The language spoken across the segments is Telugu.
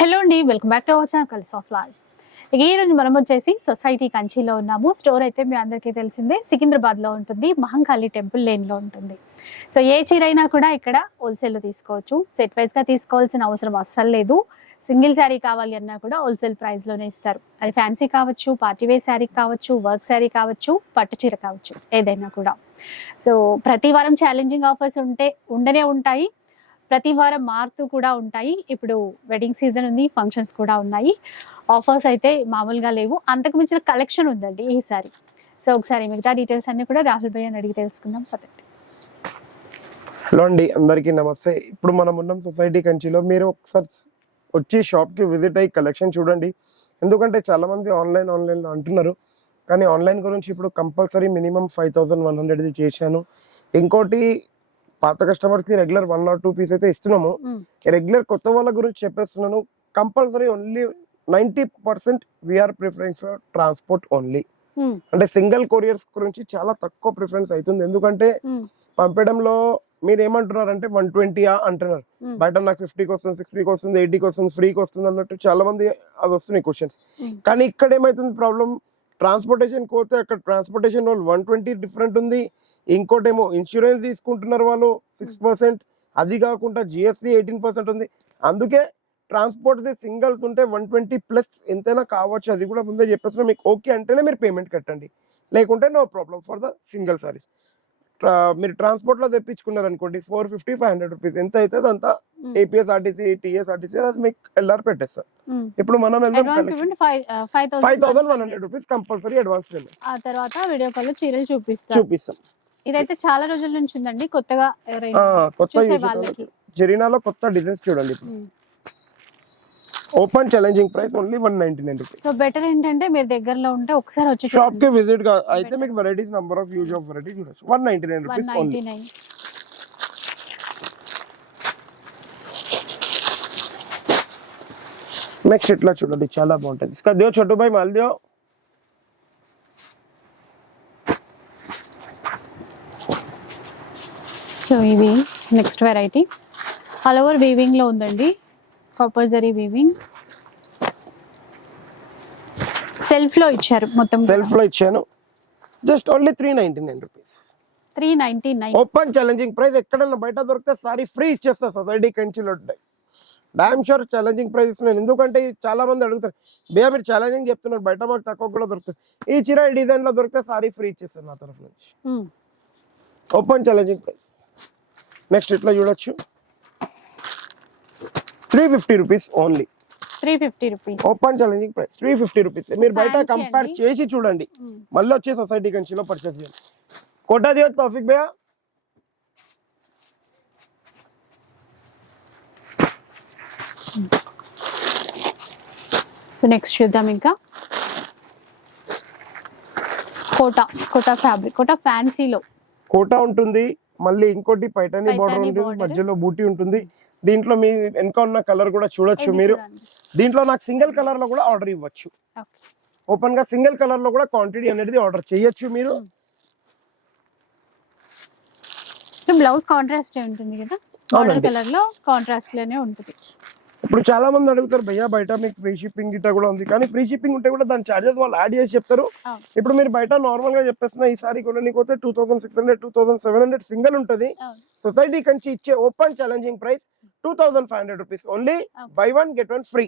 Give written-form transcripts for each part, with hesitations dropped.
హలో అండి, welcome back to our channel colours of life. ఈ రోజు మనం వచ్చేసి సొసైటీ కంచిలో ఉన్నాము. స్టోర్ అయితే మీ అందరికీ తెలిసిందే, సికింద్రాబాద్లో ఉంటుంది, మహంకాళి టెంపుల్ లేన్లో ఉంటుంది. సో ఏ చీర అయినా కూడా ఇక్కడ హోల్సేల్లో తీసుకోవచ్చు. సెట్ వైజ్గా తీసుకోవాల్సిన అవసరం అస్సలు లేదు. సింగిల్ శారీ కావాలి అన్నా కూడా హోల్సేల్ ప్రైస్లోనే ఇస్తారు. అది ఫ్యాన్సీ కావచ్చు, పార్టీవేర్ శారీ కావచ్చు, వర్క్ శారీ కావచ్చు, పట్టు చీర కావచ్చు, ఏదైనా కూడా. సో ప్రతి వారం ఛాలెంజింగ్ ఆఫర్స్ ఉండనే ఉంటాయి. ప్రతి వారం మారుతూ కూడా ఉంటాయి. ఇప్పుడు వెడ్డింగ్ సీజన్ ఉంది, ఫంక్షన్స్ కూడా ఉన్నాయి. ఆఫర్స్ అయితే మామూలుగా లేవు. అంతకు మించిన కలెక్షన్ ఉందండి ఈసారి. సో ఒకసారి మిగతా డీటెయిల్స్ అన్ని కూడా రాహుల్ భయ్య అడిగి తెలుసుకుందాం. పదండి. హలో అండి, అందరికీ నమస్తే. ఇప్పుడు మనం ఉన్నాం సొసైటీ కంచిలో. మీరు ఒకసారి వచ్చి షాప్కి విజిట్ అయ్యి కలెక్షన్ చూడండి. ఎందుకంటే చాలామంది ఆన్లైన్ అంటున్నారు, కానీ ఆన్లైన్ గురించి ఇప్పుడు కంపల్సరీ మినిమం 5100 చేశాను. ఇంకోటి పాత కస్టమర్స్ కి రెగ్యులర్ 1 or 2 పీస్ అయితే ఇస్తున్నాము. రెగ్యులర్ కొత్త వాళ్ళ గురించి చెప్పేస్తున్నాను. Compulsory only 90% we are preference for transport only. అంటే సింగిల్ కొరియర్స్ గురించి చాలా తక్కువ ప్రిఫరెన్స్ అవుతుంది. ఎందుకంటే పంపడంలో మీరు ఏమంటున్నారంటే 120 అంటున్నారు, బయట నాకు 50కి వస్తుంది, 60కి వస్తుంది, 80కి వస్తుంది, ఫ్రీకి వస్తుంది అన్నట్టు చాలా మంది అది వస్తున్నాయి క్వశ్చన్స్. కానీ ఇక్కడ ఏమైతుంది ప్రాబ్లం, ట్రాన్స్పోర్టేషన్ పోతే అక్కడ ట్రాన్స్పోర్టేషన్ వాళ్ళు 120 డిఫరెంట్ ఉంది. ఇంకోటేమో ఇన్సూరెన్స్ తీసుకుంటున్నారు వాళ్ళు 6%, అది కాకుండా జిఎస్టీ 18% ఉంది. అందుకే ట్రాన్స్పోర్ట్ సింగిల్స్ ఉంటే 120+ ఎంతైనా కావచ్చు. అది కూడా ముందే చెప్పేస్తున్నా, మీకు ఓకే అంటేనే మీరు పేమెంట్ కట్టండి, లేకుంటే no problem for the single saris. మీరు ట్రాన్స్పోర్ట్ లో తెప్పించుకున్నారు అనుకోండి 450-500 రూపీస్ ఎంత అవుతుంది అంతా ఏపీఎస్ఆర్టీసీ, టీఎస్ఆర్టీసీ అది మీకు ఎల్ఆర్ పెట్టేస్తారు. ఇప్పుడు మనం 5100 రూపీస్ కంపల్సరీ అడ్వాన్స్ పేమెంట్. ఆ తర్వాత వీడియో కాల్ చీరలు చూపిస్తాం. ఇదైతే చాలా రోజుల నుంచి ఉందండి. కొత్తగా జరీనాలో కొత్త డిజైన్స్ చూడండి. Open challenging price only 199 rupees. So better ఏంటంటే మీరు దగ్గరలో ఉంటే ఒకసారి వచ్చి షాప్ కి విజిట్ గా అయితే మీకు varieties number of use of variety చూడొచ్చు. 199 రూపీస్ ఓన్లీ. నెక్స్ట్ ఇట్లా చూడండి, చాలా బాగుంటుంది. इसका दियो छोटू भाई माल दियो. సో ఇది next variety all over weaving లో ఉందండి. కాపర్ జరీ వీవింగ్, సెల్ఫ్ లో ఇచ్చారు, మొత్తం సెల్ఫ్ లో ఇచ్చాను. Just only 399 rupees. 399 open challenging price. ఎక్కడన్నా బయట దొరికితే సారీ ఫ్రీ ఇచ్చేస్తా సొసైటీ కంచిలో. డామ్ షూర్ ఛాలెంజింగ్ ప్రైస్ ఇస్తున్నాను. ఎందుకంటే చాలా మంది అడుగుతారు, భయ్యా మీరు ఛాలెంజింగ్ చెప్తున్నారు, బయట మాకు తక్కువ కూడా దొరుకుతుంది. ఈ చీర ఈ డిజైన్ లో దొరికితే సారీ ఫ్రీ ఇచ్చేస్తాను నా తరఫు నుంచి. Open challenging price. నెక్స్ట్ ఇట్లా చూడొచ్చు, 350 rupees only. 350 rupees open challenging price 350 rupees. మీరు బయట కంపేర్ చేసి చూడండి, మళ్ళీ వచ్చి సొసైటీ కంచిలో పర్చేస్ చేయండి. కోటా దియో తౌఫిక్ భయ్యా. సో నెక్స్ట్ చూద్దాం. ఇంకా కోటా ఫ్యాబ్రిక్, కోటా ఫ్యాన్సీలో కోటా ఉంటుంది. మళ్ళీ ఇంకోటి పైటానీ బార్డర్ ఉంటుంది, మధ్యలో బూటీ ఉంటుంది. దీంట్లో మీ వెనక ఉన్న కలర్ కూడా చూడొచ్చు మీరు. దీంట్లో నాకు సింగిల్ కలర్ లో కూడా ఆర్డర్ ఇవ్వచ్చు. ఓపెన్ గా సింగిల్ కలర్ లో కూడా క్వాంటిటీ అనేది ఆర్డర్ చేయొచ్చు మీరు. సో బ్లౌజ్ కాంట్రాస్ట్ ఉంటుంది కదా, కలర్ లో కాంట్రాస్ట్ లోనే ఉంటుంది. ఇప్పుడు చాలా మంది అడుగుతారు, భయ్యా బయట మీకు ఫ్రీ షిప్పింగ్ గిట్ట కూడా ఉంది, కానీ ఫ్రీ షిప్పింగ్ ఉంటే కూడా దాని చార్జెస్ వాళ్ళు యాడ్ చేసి చెప్తారు. ఇప్పుడు మీరు బయట నార్మల్ గా చెప్పేస్తున్నా, ఈసారి కూడా నీకు 2600, 2700 సింగిల్ ఉంటుంది. సొసైటీ కంచి ఇచ్చే open challenging price 2500 rupees only. Buy 1 get 1 free.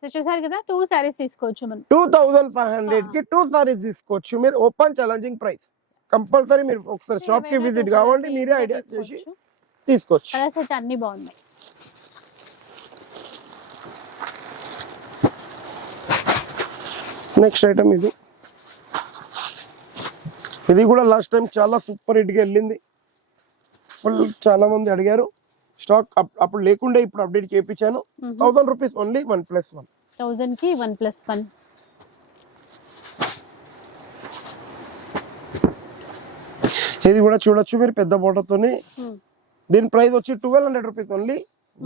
So చూసారు కదా, 2 సారీస్ తీసుకోవచ్చు మనం. 2500 కి 2 సారీస్ తీసుకోవచ్చు మీరు. Open challenging price. కంపల్సరీ మీరు ఒకసారి షాప్ కి విజిట్ కావండి, మీరే ఐడియా చేసి తీసుకోవచ్చు. కలర్స్ అయితే అన్ని బాగున్నాయి. నెక్స్ట్ ఐటమ్ ఇది కూడా లాస్ట్ టైం చాలా సూపర్ హిట్ గా వెళ్ళింది. ఫుల్ చాలా మంది అడిగారు. స్టాక్ అప్పుడు లేకుండే ఇప్పుడు అప్డేట్ చేయించాను. 1000 రూపీస్ ఓన్లీ 1+1. 1000 కి 1+1. ఇది కూడా చూడొచ్చు మీరు, పెద్ద బోర్డర్ తోని. దీని ప్రైస్ వచ్చి 1200 రూపీస్ ఓన్లీ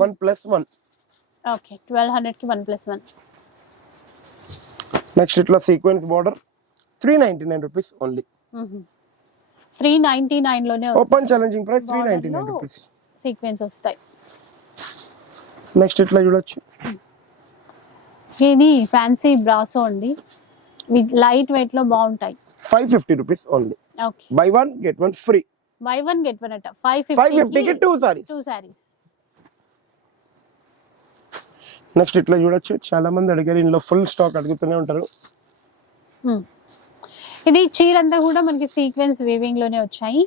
1+1. ఓకే, 1200 కి 1+1. నెక్స్ట్ ఇట్లా సీక్వెన్స్ బార్డర్ 399 రూపీస్ ఓన్లీ. 399 లోనే open challenging price 399 rupees. Sequence వస్తాయి. నెక్స్ట్ ఇట్లా చూడొచ్చు, ఇది ఫ్యాన్సీ బ్రాసో అండి, లైట్ వెయిట్ లో బాగుంటాయి. 550 rupees only. Okay, by 1 get 1 free. By one get one అట. 550 కి 2 సారీస్. 2 సారీస్. నెక్స్ట్ ఇట్లా చూడొచ్చు, చాలా మంది అడిగారు, ఇందులో ఫుల్ స్టాక్ అడుగుతూనే ఉంటారు. ఇది చీర అంతా కూడా మనకి సీక్వెన్స్ వీవింగ్ లోనే వచ్చాయి.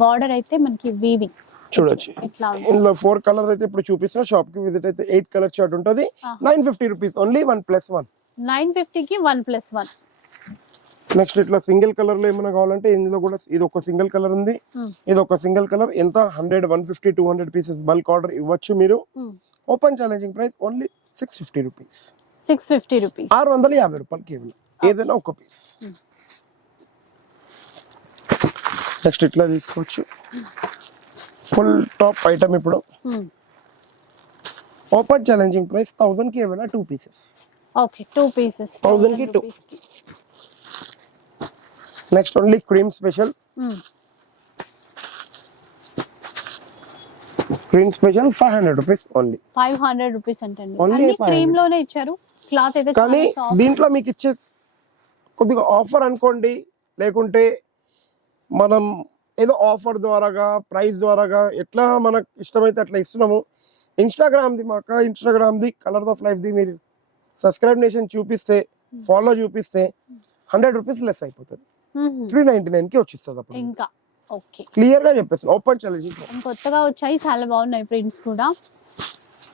బార్డర్ అయితే మనకి వీవింగ్ చూడొచ్చు. ఇట్లా ఉంది. ఇందులో 4 కలర్స్ అయితే ఇప్పుడు చూపిస్తున్నా. షాప్ కి విజిట్ అయితే 8 కలర్ చార్ట్ ఉంటుంది. 950 రూపీస్ ఓన్లీ 1+1. 950 కి 1+1. నెక్స్ట్ ఇట్లా సింగిల్ కలర్ లో ఏమైనా కావాలంటే ఇందులో కూడా ఇది ఒక సింగిల్ కలర్ ఉంది, ఇది ఒక సింగిల్ కలర్. ఎంత 100, 150, 200 పీసెస్ బల్క్ ఆర్డర్ ఇవ్వచ్చు మీరు. Open challenging price only 650 rupees. 650 rupees, 650 రూపాయలు కేవలం, ఏదైనా ఒక పీస్. నెక్స్ట్ ఇట్లా తీసుకోవచ్చు, ఫుల్ టాప్ ఐటమ్. ఇప్పుడు ఓపెన్ ఛాలెంజింగ్ ప్రైస్ 1000 కి ఏమైనా 2 పీసెస్. ఓకే, 2 పీసెస్ 1000 కి 2. Next only cream special. Cream special 500 rupees only. 500 rupees అంటండి. Only అన్ని 500. క్రీమ్ లోనే ఇచ్చారు. క్లాత్ అయితే కానీ చాలా soft. దీంట్లో మీకు ఇచ్చే కొద్దిగా ఆఫర్ అనుకోండి, లేకుంటే మనం ఏదో ఆఫర్ ద్వారాగా ప్రైస్ ద్వారాగా ఎట్లా మనకు ఇష్టమైతే అట్లా ఇస్తున్నాము. ఇన్స్టాగ్రామ్ది కలర్స్ ఆఫ్ లైఫ్ది మీరు సబ్స్క్రైబ్ నేషన్ చూపిస్తే, ఫాలో చూపిస్తే 100 రూపీస్ లెస్ అయిపోతుంది. 399 కి వచ్చిస్తుంది అప్పుడు. ఇంకా ఓకే, క్లియర్ గా చెప్పేస్తాను. ఓపెన్ ఛాలెంజ్ కొత్తగా వచ్చాయి, చాలా బాగున్నాయి ప్రింట్స్ కూడా.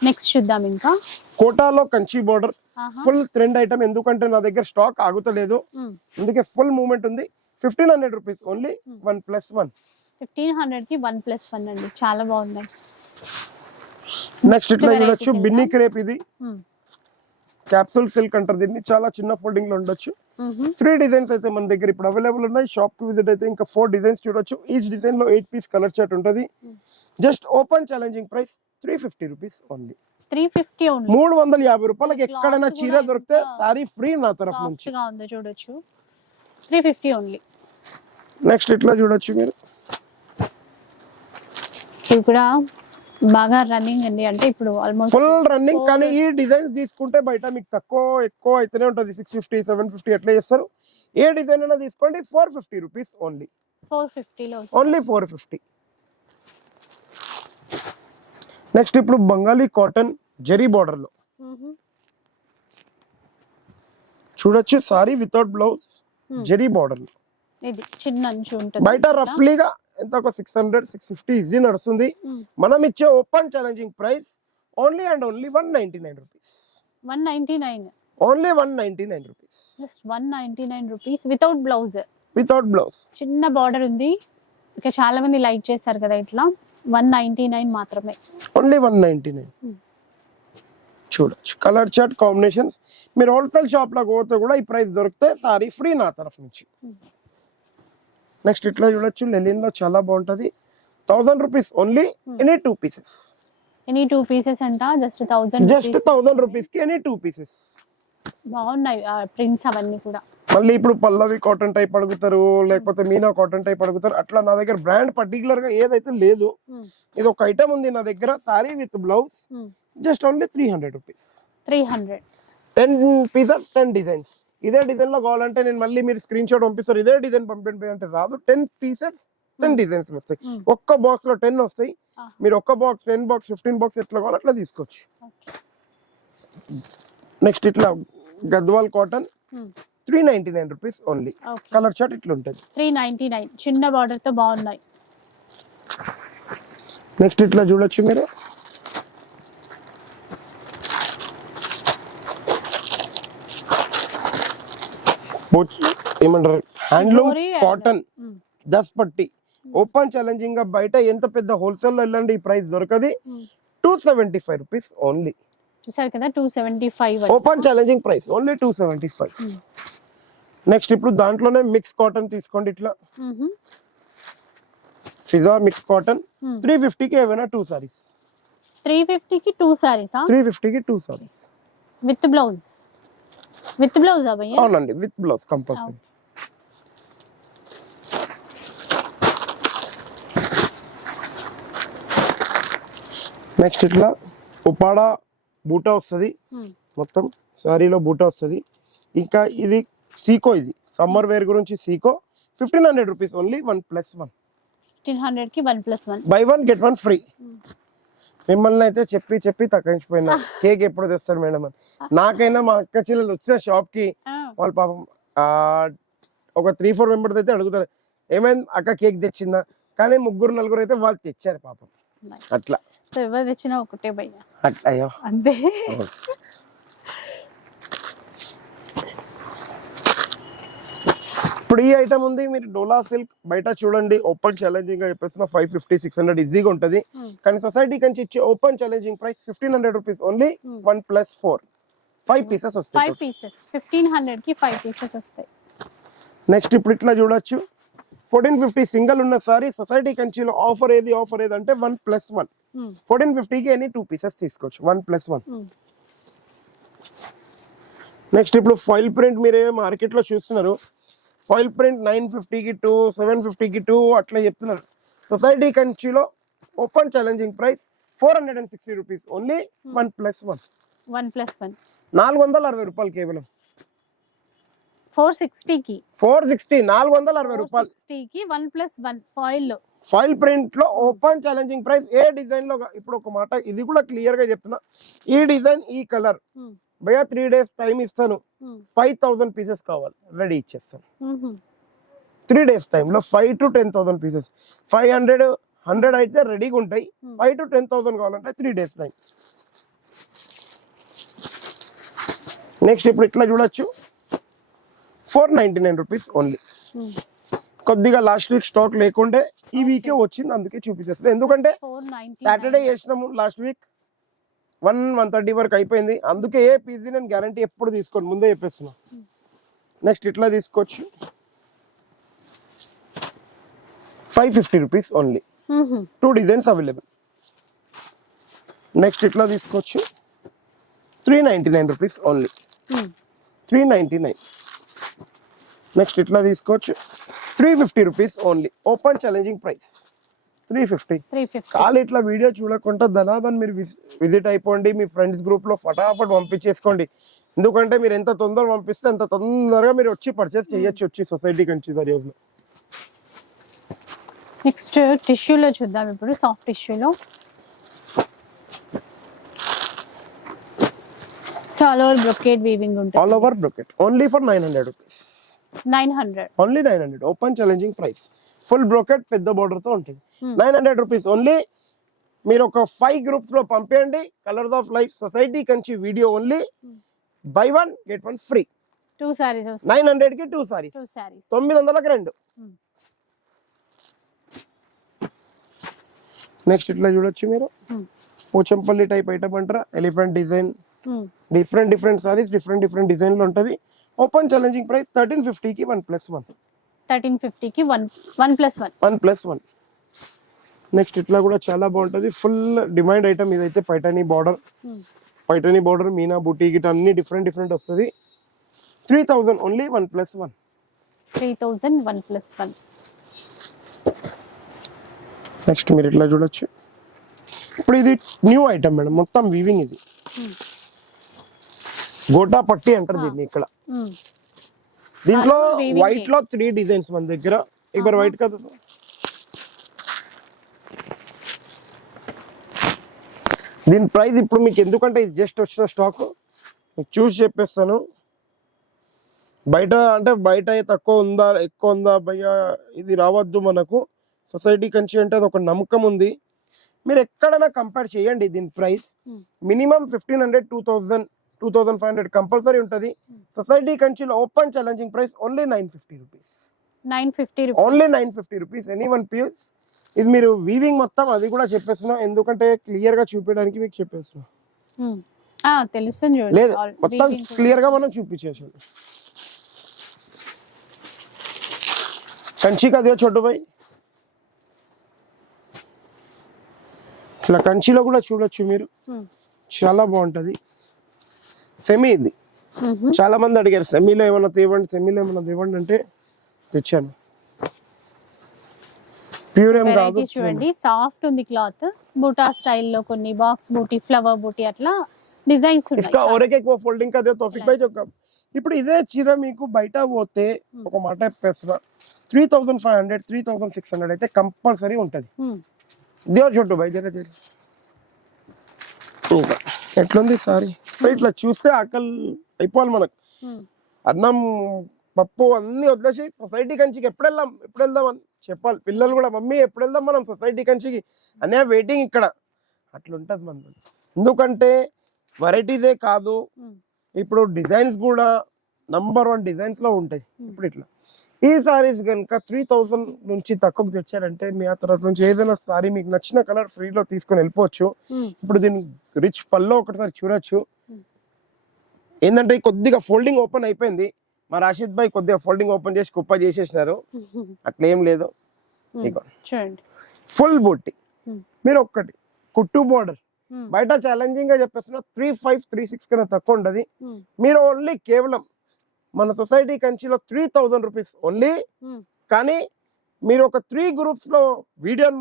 నెక్స్ట్ చూద్దాం. ఇంకా కోటాలో Kanchi border full trend item. ఎందుకంటే నా దగ్గర స్టాక్ ఆగుతలేదు, అందుకే ఫుల్ మూవ్మెంట్ ఉంది. 1500 రూపీస్ ఓన్లీ 1+1. 1500 కి 1+1 అండి, చాలా బాగున్నాయి. నెక్స్ట్ ఇట్లా variety చూడొచ్చు, కింద. బిన్నీ క్రేప్. ఇది క్యాప్సూల్ సిల్క్ అంటారు దీన్ని. చాలా చిన్న ఫోల్డింగ్ లో ఉండొచ్చు. 3 డిజైన్స్ అయితే మన దగ్గర ఇప్పుడు అవైలబుల్ ఉన్నాయి. షాప్ కి విజిట్ అయితే ఇంకా 4 డిజైన్స్ చూడొచ్చు. ఈచ్ డిజైన్ లో 8 పీస్ కలర్ చార్ట్ ఉంటుంది. Just open challenging price 350 rupees only. 350 only. 350 రూపాయలకి ఎక్కడైనా Cloth చీర కూడా దొరికితే ఎంత సారీ ఫ్రీ నా తరఫు నుంచి. సాఫ్ట్ గా ఉందో చూడొచ్చు. 350 ఓన్లీ. నెక్స్ట్ ఇట్లా చూడొచ్చు మీరు, ఇది కూడా బాగా రన్నింగ్ అండి. అంటే ఇప్పుడు ఆల్మోస్ట్ ఫుల్ రన్నింగ్. కానీ ఈ డిజైన్స్ తీసుకుంటే బయట మీకు ఎక్కువ అయితేనే ఉంటుంది. 650, 750 ఎట్లా చేస్తారు. ఏ డిజైన్ అయినా తీసుకోండి 450 రూపీస్ ఓన్లీ. 450 లో ఓన్లీ 450. నెక్స్ట్ ఇప్పుడు బంగాళీ కాటన్ జరీ బార్డర్ లో చూడొచ్చు. Sorry without blouse zari border లో. ఇది చిన్న అంచు ఉంటుంది. బయట రఫ్లీగా ఎంత ఒక 600, 650 ఈజీ నడుస్తుంది. మనం ఇచ్చే open challenging price only and only 199 rupees. 199, only 199 rupees. Just 199 rupees without blouse. Without blouse చిన్న బార్డర్ ఉంది. ఇక చాలా మంది లైక్ చేస్తారు కదా ఇట్లా. 199 మాత్రమే. ఓన్లీ 199. చూడొచ్చు కలర్ చార్ట్ కాంబినేషన్స్. మీరు హోల్సేల్ షాప్ లో పోతే కూడా ఈ ప్రైస్ దొరికితే సారీ ఫ్రీ నా తరఫు నుంచి. నెక్స్ట్ ఇట్లా చూడొచ్చు, లెలిన్ లో చాలా బాగుంటది. 1000 rupees only any 2 pieces. Any 2 pieces అంట. జస్ట్ 1000 జస్ట్ 1000 రూపీస్ కి ఎనీ 2 పీసెస్. బాగున్నాయి ప్రింట్స్ అవన్నీ కూడా. మళ్ళీ ఇప్పుడు పల్లవి కాటన్ టైప్ అడుగుతారు, లేకపోతే మీనా కాటన్ టైప్ అడుగుతారు. అట్లా నా దగ్గర బ్రాండ్ పర్టికులర్ గా ఏదైతే లేదు. ఇది ఒక ఐటమ్ ఉంది నా దగ్గర, sorry with blouse. Just only 300 rupees. 300. 10 pieces 10 designs. ఇదే డిజైన్ లో కావాలంటే నేను మళ్ళీ మీరు స్క్రీన్ షాట్ పంపిస్తారు, ఇదే డిజైన్ పంపండి అంటే రాదు. 10 పీసెస్ 10 డిజైన్స్ వస్తాయి. ఒక్క బాక్స్ లో 10 వస్తాయి. మీరు ఒక్క బాక్స్ 10 బాక్స్ 15 బాక్స్ ఎట్లా కావాలి అట్లా తీసుకోవచ్చు. నెక్స్ట్ ఇట్లా Gadwal cotton 399 rupees only. Colour chart ఇట్లా ఉంటుంది. 399 చిన్న బార్డర్ తో బాగున్నాయి. నెక్స్ట్ ఇట్లా చూడొచ్చు మీరు, ఏమంటారు హ్యాండ్లూమ్ కాటన్ 10 పట్టి. ఓపెన్ ఛాలెంజింగ్ గా బయట ఎంత పెద్ద హోల్సేల్ లో వెళ్ళండి ఈ ప్రైస్ దొరకది. 275 rupees only. చూసారు కదా 275. Open challenging price only 275. Next ఇప్పుడు దాంట్లోనే మిక్స్ కాటన్ తీసుకోండి. ఇట్లా ఫిజా మిక్స్ కాటన్ 350 కి ఏమైనా 2 సారీస్. 350 కి 2 సారీస్. 350 కి 2 saris with blouse. With blouse అవయ్యా? అవునండి, విత్ బ్లౌజ్ కంపల్సరీ. నెక్స్ట్ ఇట్లా ఉపాడా బూటా వస్తుంది మొత్తం, శారీలో బూటా వస్తుంది. ఇంకా ఇది సీకో, ఇది సమ్మర్ వేర్ గురించి సీకో 1500 రూపీస్ ఓన్లీ 1+1. 1500 కి 1+1 బై 1 గెట్ 1 ఫ్రీ. మిమ్మల్ని అయితే చెప్పి తగ్గించిపోయినా కేక్ ఎప్పుడు తెస్తారు మేడం అని. నాకైనా మా అక్క చెల్లెలు వచ్చిన షాప్ కి వాళ్ళు పాపం ఒక 3-4 మెంబర్స్ అయితే అడుగుతారు ఏమైంది అక్క కేక్ తెచ్చిందా, కానీ 3-4 అయితే వాళ్ళు తెచ్చారు పాపం. అట్లా సో ఎవరు తెచ్చినా ఒకటే భయ్య, అట్లా అయ్యో అంతే. ఇప్పుడు ఈ ఐటమ్ ఉంది, మీరు డోలా సిల్క్ బయట చూడండి ఓపెన్ ఛాలెంజింగ్ గా చెప్పేసిన 550-600 ఈజీగా ఉంటది. కానీ సొసైటీ కంచి ఇచ్చే open challenging price 1500 rupees only 1+4. 5 pieces వస్తాయి. 5 పీసెస్ 1500 కి 5 పీసెస్ వస్తాయి. నెక్స్ట్ ఇప్పుడు ఇట్లా చూడొచ్చు 1450 సింగిల్ ఉన్న సారీ సొసైటీ కంచిలో ఆఫర్ ఏది అంటే 1+1. 1450 కి ఎనీ 2 పీసెస్ తీసుకోవచ్చు 1+1. నెక్స్ట్ ఇప్పుడు ఫాయిల్ ప్రింట్ మీరు మార్కెట్ లో చూస్తున్నారు, ఫాయిల్ ప్రింట్ 950 కి 2, 750 కి 2 అట్లా చెప్తున్నారు. సొసైటీ కంచిలో open challenging price 460 rupees only 1+1. 1+1 460 రూపాయలు కేవలం. 460 కి 460 460 రూపాయలు 460 కి 1+1 ఫాయిల్ లో. ఫాయిల్ ప్రింట్ లో ఓపెన్ ఛాలెంజింగ్ ప్రైస్. ఏ డిజైన్ లో ఇప్పుడు ఒక మాట ఇది కూడా క్లియర్ గా చెప్తున్నా, ఈ డిజైన్ ఈ కలర్ భయ్యా 3 days టైం ఇస్తాను, 5000 పీసెస్ కావాలి రెడీ ఇచ్చేస్తాను. 3 days టైంలో 5 to 10,000 పీసెస్. 500 అయితే రెడీగా ఉంటాయి, 5 to 10,000 కావాలంటే 3 days టైం. నెక్స్ట్ ఇప్పుడు ఇట్లా చూడొచ్చు 499 రూపీస్ ఓన్లీ. కొద్దిగా లాస్ట్ వీక్ స్టాక్ లేకుంటే ఈ వీకే వచ్చింది, అందుకే చూపించేస్తుంది. ఎందుకంటే 499 సాటర్డే చేసినాము లాస్ట్ వీక్ 1-1:30 వరకు అయిపోయింది, అందుకే ఏ పీజీ నేను గ్యారంటీ ఎప్పుడు తీసుకోండి ముందే చెప్పేస్తున్నా. నెక్స్ట్ ఇట్లా తీసుకోవచ్చు 550 rupees only, 2 designs available. Next ఇట్లా తీసుకోవచ్చు 399 రూపీస్ ఓన్లీ, 399. నెక్స్ట్ ఇట్లా తీసుకోవచ్చు 350 rupees only, open challenging price 350. ఖాళీ ఇట్లా వీడియో చూడకుండా ధనాదన్ మీరు విజిట్ అయిపోండి, మీ ఫ్రెండ్స్ గ్రూప్ లో ఫటాఫట్ పంపించేసుకోండి. ఎందుకంటే మీరు ఎంత తొందరగా పంపిస్తే అంత తొందరగా మీరు వచ్చి పర్చేస్ చేయొచ్చు వచ్చి సొసైటీ కంచి దర్యాలో. నెక్స్ట్ టిష్యూలో చూద్దాం. ఇప్పుడు సాఫ్ట్ టిష్యూలో so all over brocade weaving ఉంటుంది. All over brocade only for 900 rupees. 900 only 900 open challenging price. Full brocade పెద్ద బోర్డర్ తో ఉంటుంది. 900 రూపీస్ ఓన్లీ. మీరు ఒక 5 గ్రూప్స్ లో పంపేయండి. Colours of Life Society Kanchi video only, buy 1 get 1 free. 2 saris 900 కి 2 సారీస్, 900కి 2. నెక్స్ట్ ఇట్లా చూడొచ్చు మీరు పోచంపల్లి టైప్ ఐటమ్ అంటారా, elephant design, different saris different design లో ఉంటది. ఓపెన్ ఛాలెంజింగ్ ప్రైస్ 1350 కి 1+1. 1350 కి 1+1. నెక్స్ట్ ఇట్లా కూడా చాలా బాగుంటది, ఫుల్ డిమాండ్ ఐటమ్ ఇదైతే. పైటానీ బార్డర్ మీనా బుటీ గిట్ అన్ని డిఫరెంట్ వస్తుంది. 3000 ఓన్లీ 1+1. 3000 1+1. నెక్స్ట్ మీరు ఇట్లా చూడొచ్చు. ఇప్పుడు ఇది న్యూ ఐటమ్ మేడం, మొత్తం వీవింగ్. ఇది గోటా పట్టి అంటారు దీన్ని ఇక్కడ. దీంట్లో వైట్ లో 3 డిజైన్స్ మన దగ్గర. ఇక్కడ వైట్ కదా, దీని ప్రైస్ ఇప్పుడు మీకు ఎందుకంటే ఇది జస్ట్ వచ్చిన స్టాక్ మీకు చూసి చెప్పేస్తాను. బయట తక్కువ ఉందా ఎక్కువ ఉందా భయ్యా, ఇది రావద్దు మనకు. సొసైటీ కంచి అంటే అది ఒక నమ్మకం ఉంది. మీరు ఎక్కడైనా కంపేర్ చేయండి. దీని ప్రైస్ మినిమం 1500, 2000, 2500 కంపల్సరీ ఉంటుంది. సొసైటీ కంచిలో open challenging price only 950 rupees. 950 only 950 rupees any 1 piece. ఇది మీరు వీవింగ్ మొత్తం అది కూడా చెప్పేస్తున్నా, ఎందుకంటే క్లియర్ గా చూపించడానికి మీకు చెప్పేస్తున్నా. తెలుస్తుంది లేదు మొత్తం క్లియర్ గా మనం చూపించేసాం. కంచి కదే చోటు భాయ్, ఇట్లా కంచిలో కూడా చూడొచ్చు మీరు, చాలా బాగుంటది. సెమీ ఇది చాలా మంది అడిగారు సెమీలో ఏమన్నా తేవండి అంటే తెచ్చాను. ప్యూర్ ఏం కాదు, చూడండి సాఫ్ట్ ఉంది క్లాత్. బూటా స్టైల్లో కొన్ని బాక్స్ బూటీ, ఫ్లవర్ బూటీ అట్లా డిజైన్స్ इसका और एक वो फोल्डिंग का दे तौफिक भाई जो ఇప్పుడు ఇదే చీర మీకు బయట పోతే ఒక మాట చెప్పేస్తున్నా 3500 3600 అయితే కంపల్సరీ ఉంటది దేవర్ చోటు భాయ్ జర జర ఎట్లుంది సారీ ఇట్లా చూస్తే ఆకలి అయిపోవాలి మనకు అన్నం పప్పు అన్ని వదిలేసి సొసైటీ కంచికి ఎప్పుడు వెళ్దాం అని చెప్పాలి పిల్లలు కూడా మమ్మీ ఎప్పుడు వెళ్దాం మనం సొసైటీ కంచికి అనే వెయిటింగ్ ఇక్కడ అట్లుంటది మన ఎందుకంటే వెరైటీదే కాదు ఇప్పుడు డిజైన్స్ కూడా #1 డిజైన్స్ లో ఉంటాయి ఇప్పుడు ఇట్లా ఈ సారీస్ కనుక 3000 నుంచి తక్కువకు తెచ్చారంటే మీ ఆ తరఫు నుంచి ఏదైనా సారీ మీకు నచ్చిన కలర్ ఫ్రీలో తీసుకొని వెళ్ళిపోవచ్చు ఇప్పుడు దీని రిచ్ పల్లో ఒకటిసారి చూడొచ్చు ఏంటంటే కొద్దిగా ఫోల్డింగ్ ఓపెన్ అయిపోయింది మా రాషిద్ భాయ్ కొద్దిగా ఫోల్డింగ్ ఓపెన్ చేసి కుప్ప చేసేసినారు అట్లా ఏం లేదు చూడండి ఫుల్ బూటీ మీరు ఒక్కటి కుట్టు బోర్డర్ బయట ఛాలెంజింగ్ గా చెప్పేస్తున్నా 3536 కన్నా తక్కువ ఉండదు మీరు ఓన్లీ కేవలం మన సొసైటీ కంచిలో 3000 రూపీస్ ఓన్లీ కానీ మీరు ఒక 3 గ్రూప్స్ లో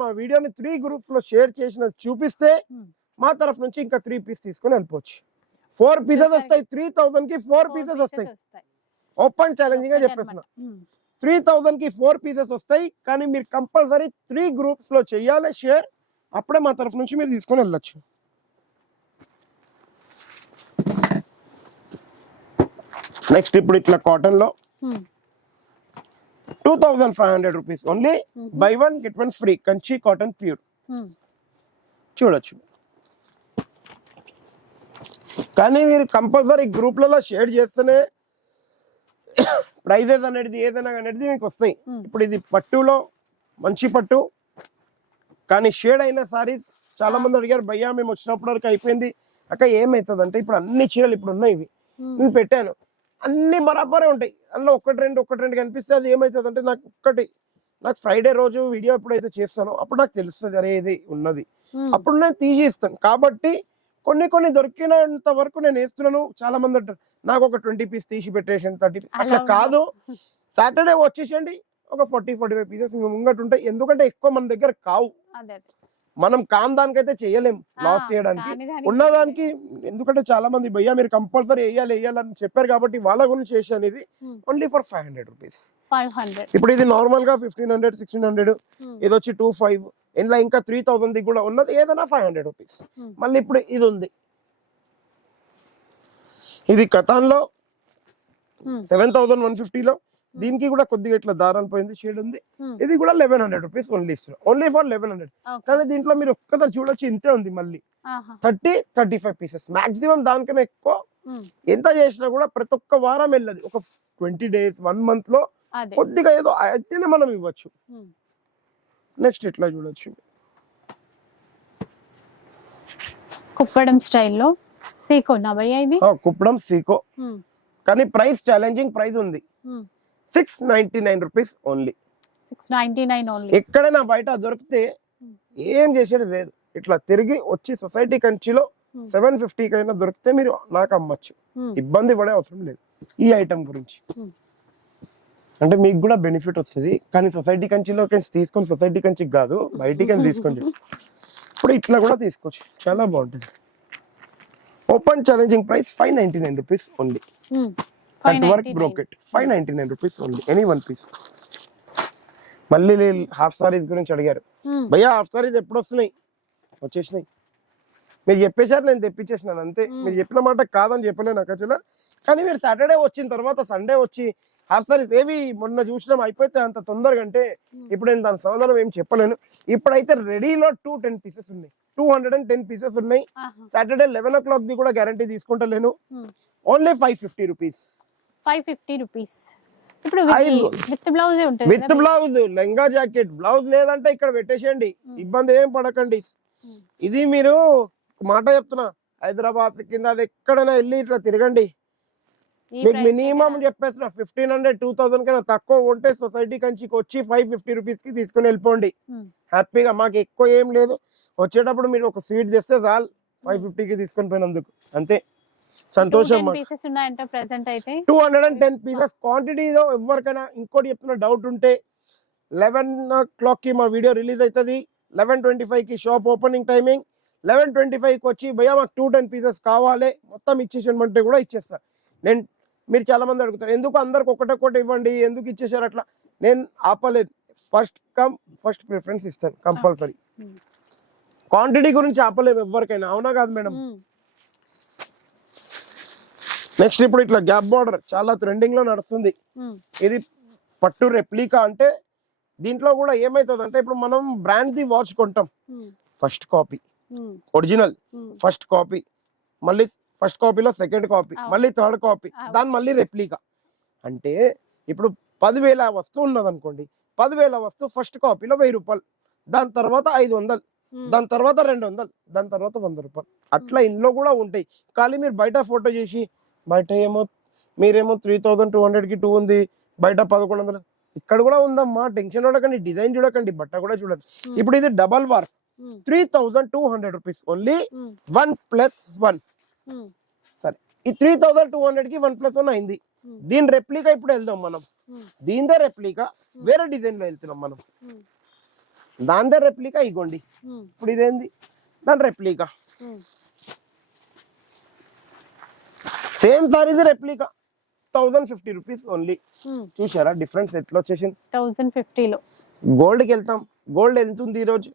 మా వీడియోని 3 గ్రూప్స్ లో షేర్ చేసినది చూపిస్తే మా తరఫు నుంచి ఇంకా 3 పీస్ తీసుకొని వెళ్ళిపోవచ్చు 4 పీసెస్ వస్తాయి 3000 కి 4 పీసెస్ వస్తాయి ఓపెన్ ఛాలెంజింగ్ గా చెప్పేస్తున్నా 3000 కి 4 పీసెస్ వస్తాయి కానీ మీరు కంపల్సరీ 3 గ్రూప్స్ లో చెయ్యాలి షేర్ అప్పుడే మా తరఫు నుంచి మీరు తీసుకొని వెళ్ళొచ్చు నెక్స్ట్ ఇప్పుడు ఇట్లా కాటన్ లో 2500 rupees only buy 1 get 1 free Kanchi cotton pure చూడొచ్చు కానీ మీరు కంపల్సరీ గ్రూప్లలో షేర్ చేస్తేనే ప్రైజెస్ అనేది ఏదైనా అనేది మీకు వస్తాయి ఇప్పుడు ఇది పట్టులో మంచి పట్టు కానీ షేడ్ అయిన సారీస్ చాలా మంది అడిగారు భయ్యా మేము వచ్చినప్పటి వరకు అయిపోయింది అక్క ఏమవుతుంది అంటే ఇప్పుడు అన్ని చీరలు ఇప్పుడు ఉన్నాయి ఇవి నేను పెట్టాను అన్ని బరాబరే ఉంటాయి అందులో ఒకటి రెండు కనిపిస్తే అది ఏమవుతుంది అంటే నాకు ఫ్రైడే రోజు వీడియో ఎప్పుడైతే చేస్తానో అప్పుడు నాకు తెలుస్తుంది అరే ఇది ఉన్నది అప్పుడు నేను తీసి ఇస్తాను కాబట్టి కొన్ని దొరికినంత వరకు నేను వేస్తున్నాను చాలా మంది అంటారు నాకు ఒక 20 పీస్ తీసి పెట్టేసాను 30 పీస్ అట్లా కాదు సాటర్డే వచ్చేసేయండి ఒక 40-45 పీసెస్ ముంగట ఉంటాయి ఎందుకంటే ఎక్కువ మన దగ్గర కావు మనం కాని దానికైతే చేయలేం లాస్ట్ చేయడానికి ఉన్నదానికి ఎందుకంటే చాలా మంది భయ్యా మీరు కంపల్సరీ వేయాలని చెప్పారు కాబట్టి వాళ్ళ గురించి చేసాను ఇది ఓన్లీ ఫర్ 500 రూపీస్ 500 ఇప్పుడు ఇది నార్మల్ గా 1500-1600 ఇది వచ్చి 25 ఇందులో ఇంకా 3000 ది కూడా ఉన్నది ఏదైనా 500 రూపీస్ మళ్ళీ ఇప్పుడు ఇది ఉంది ఇది కథాన్ లో 7150 లో దీనికి కూడా కొద్దిగా ఇట్లా దారాలు పోయింది షేడ్ ఉంది ఇది కూడా 1100 రూపీస్ ఓన్లీ ఓన్లీ ఫర్ 1100 కానీ దీంట్లో మీరు ఒక్కసారి చూడొచ్చు ఇంతే ఉంది మళ్ళీ 30-35 పీసెస్ మాక్సిమం దానికన్నా ఎక్కువ ఎంత చేసినా కూడా ప్రతి ఒక్క వారం వెళ్ళదు ఒక 20 డేస్ 1 మంత్ లో కొద్దిగా ఏదో అయితేనే మనం ఇవ్వచ్చు నెక్స్ట్ ఇట్లా చూడొచ్చు కుప్పడం స్టైల్లో సీకో నా భయ్యా ఇది కుప్పడం సీకో కానీ ప్రైస్ ఛాలెంజింగ్ ప్రైస్ ఉంది 699 రూపీస్ ఓన్లీ 699 ఓన్లీ ఎక్కడైనా బయట దొరికితే ఏం చేసేది లేదు ఇట్లా తిరిగి వచ్చి సొసైటీ కంచిలో 750 కైనా దొరికితే మీరు నాకు అమ్మచ్చు ఇబ్బంది పడే అవసరం లేదు ఈ ఐటమ్ గురించి అంటే మీకు కూడా బెనిఫిట్ వస్తుంది కానీ సొసైటీ కంచిలో తీసుకొని సొసైటీ కంచికి కాదు బయటికి తీసుకోండి ఇప్పుడు ఇట్లా కూడా తీసుకోవచ్చు చాలా బాగుంటుంది open challenging price 599 rupees only cut work brocade 599 rupees only any 1 piece మళ్ళీ హాఫ్ సారీస్ గురించి అడిగారు భయ్యా హాఫ్ సారీస్ ఎప్పుడు వస్తున్నాయి వచ్చేసినాయి మీరు చెప్పేశారు నేను తెప్పించేసినాను అంతే మీరు చెప్పిన మాట కాదని చెప్పలేను అక్కడ కానీ మీరు సాటర్డే వచ్చిన తర్వాత సండే వచ్చి హాఫ్ సారీస్ ఏవి మొన్న చూసినాం అయిపోతే అంత తొందరగా అంటే ఇప్పుడు నేను దాని సమాధానం ఏం చెప్పలేను ఇప్పుడైతే రెడీలో 210 పీసెస్ ఉన్నాయి 210 పీసెస్ ఉన్నాయి సాటర్డే 11 o'clock ది కూడా గ్యారంటీ తీసుకుంటలేను ఓన్లీ 550 రూపీస్ 550 రూపీస్ ఇప్పుడు విత్ బ్లౌజ్ ఉంటుంది with blouse lehenga jacket blouse లేదంటే ఇక్కడ పెట్టేసేయండి ఇబ్బంది ఏం పడకండి ఇది మీరు మాట చెప్తున్నా హైదరాబాద్ కింద అది ఎక్కడైనా వెళ్ళి ఇట్లా తిరగండి మీకు మినిమం చెప్పేస్తున్నా 1500-2000 కన్నా తక్కువ ఉంటే సొసైటీ కంచికి వచ్చి 550 రూపీస్ కి తీసుకుని వెళ్ళిపోండి హ్యాపీగా మాకు ఎక్కువ ఏం లేదు వచ్చేటప్పుడు మీరు ఒక స్వీట్ తెస్తే చాలు 550 కి తీసుకొని పోయినందుకు అంతే సంతోషం 210 పీసెస్ క్వాంటిటీలో ఎవరికైనా ఇంకోటి చెప్తున్న డౌట్ ఉంటే 11 o'clock కి మా వీడియో రిలీజ్ అవుతుంది 11:25 కి షాప్ ఓపెనింగ్ టైమింగ్ 1125కి వచ్చి భయ్యా మాకు 210 పీసెస్ కావాలి మొత్తం ఇచ్చేసామంటే కూడా ఇచ్చేస్తారు. నేను మీరు చాలా మంది అడుగుతారు ఎందుకు అందరికి ఒకటొకటి ఇవ్వండి ఎందుకు ఇచ్చేసారు అట్లా. నేను ఆపలేదు, ఫస్ట్ కమ్ ఫస్ట్ ప్రిఫరెన్స్ ఇస్తాను కంపల్సరీ. క్వాంటిటీ గురించి ఆపలేము ఎవరికైనా, అవునా కాదు మేడం? నెక్స్ట్ ఇప్పుడు ఇట్లా గ్యాప్ బార్డర్ చాలా ట్రెండింగ్ లో నడుస్తుంది. ఇది పట్టు రెప్లికా అంటే దీంట్లో కూడా ఏమైతుంది అంటే ఇప్పుడు మనం బ్రాండ్ ది వాచ్ కొంటాం, first copy original, first copy మళ్ళీ ఫస్ట్ కాపీలో సెకండ్ కాపీ మళ్ళీ థర్డ్ కాపీ దాని మళ్ళీ రెప్లికా. అంటే ఇప్పుడు 10,000 వస్తువు ఉన్నది అనుకోండి, 10,000 వస్తువు ఫస్ట్ కాపీలో 1000 రూపాయలు, దాని తర్వాత 500, దాని తర్వాత 200, దాని తర్వాత 100 రూపాయలు అట్లా ఇంట్లో కూడా ఉంటాయి. కానీ మీరు బయట ఫోటో చేసి బయట ఏమో మీరేమో 3,200కి 2 ఉంది, బయట 1,100, ఇక్కడ కూడా ఉందమ్మా, టెన్షన్ చూడకండి, డిజైన్ చూడకండి, బట్ట కూడా చూడండి. ఇప్పుడు ఇది డబల్ వార్ 3,200 రూపీస్ ఓన్లీ 1+1. సరే ఈ 3,200కి 1+1 అయింది. దీని రెప్లికా ఇప్పుడు వెళ్దాం మనం. దీనిదే రెప్లికా వేరే డిజైన్ లో వెళ్తున్నాం మనం. దానిదే రెప్లికా ఇగోండి, ఇప్పుడు ఇదేంది దాని replica, same saris replica 1,050 rupees only. చూసారా డిఫరెన్స్ ఎట్లా వచ్చేసింది? 1,050లో గోల్డ్కి వెళ్తాం, గోల్డ్ ఎంత ఉంది ఈ రోజు?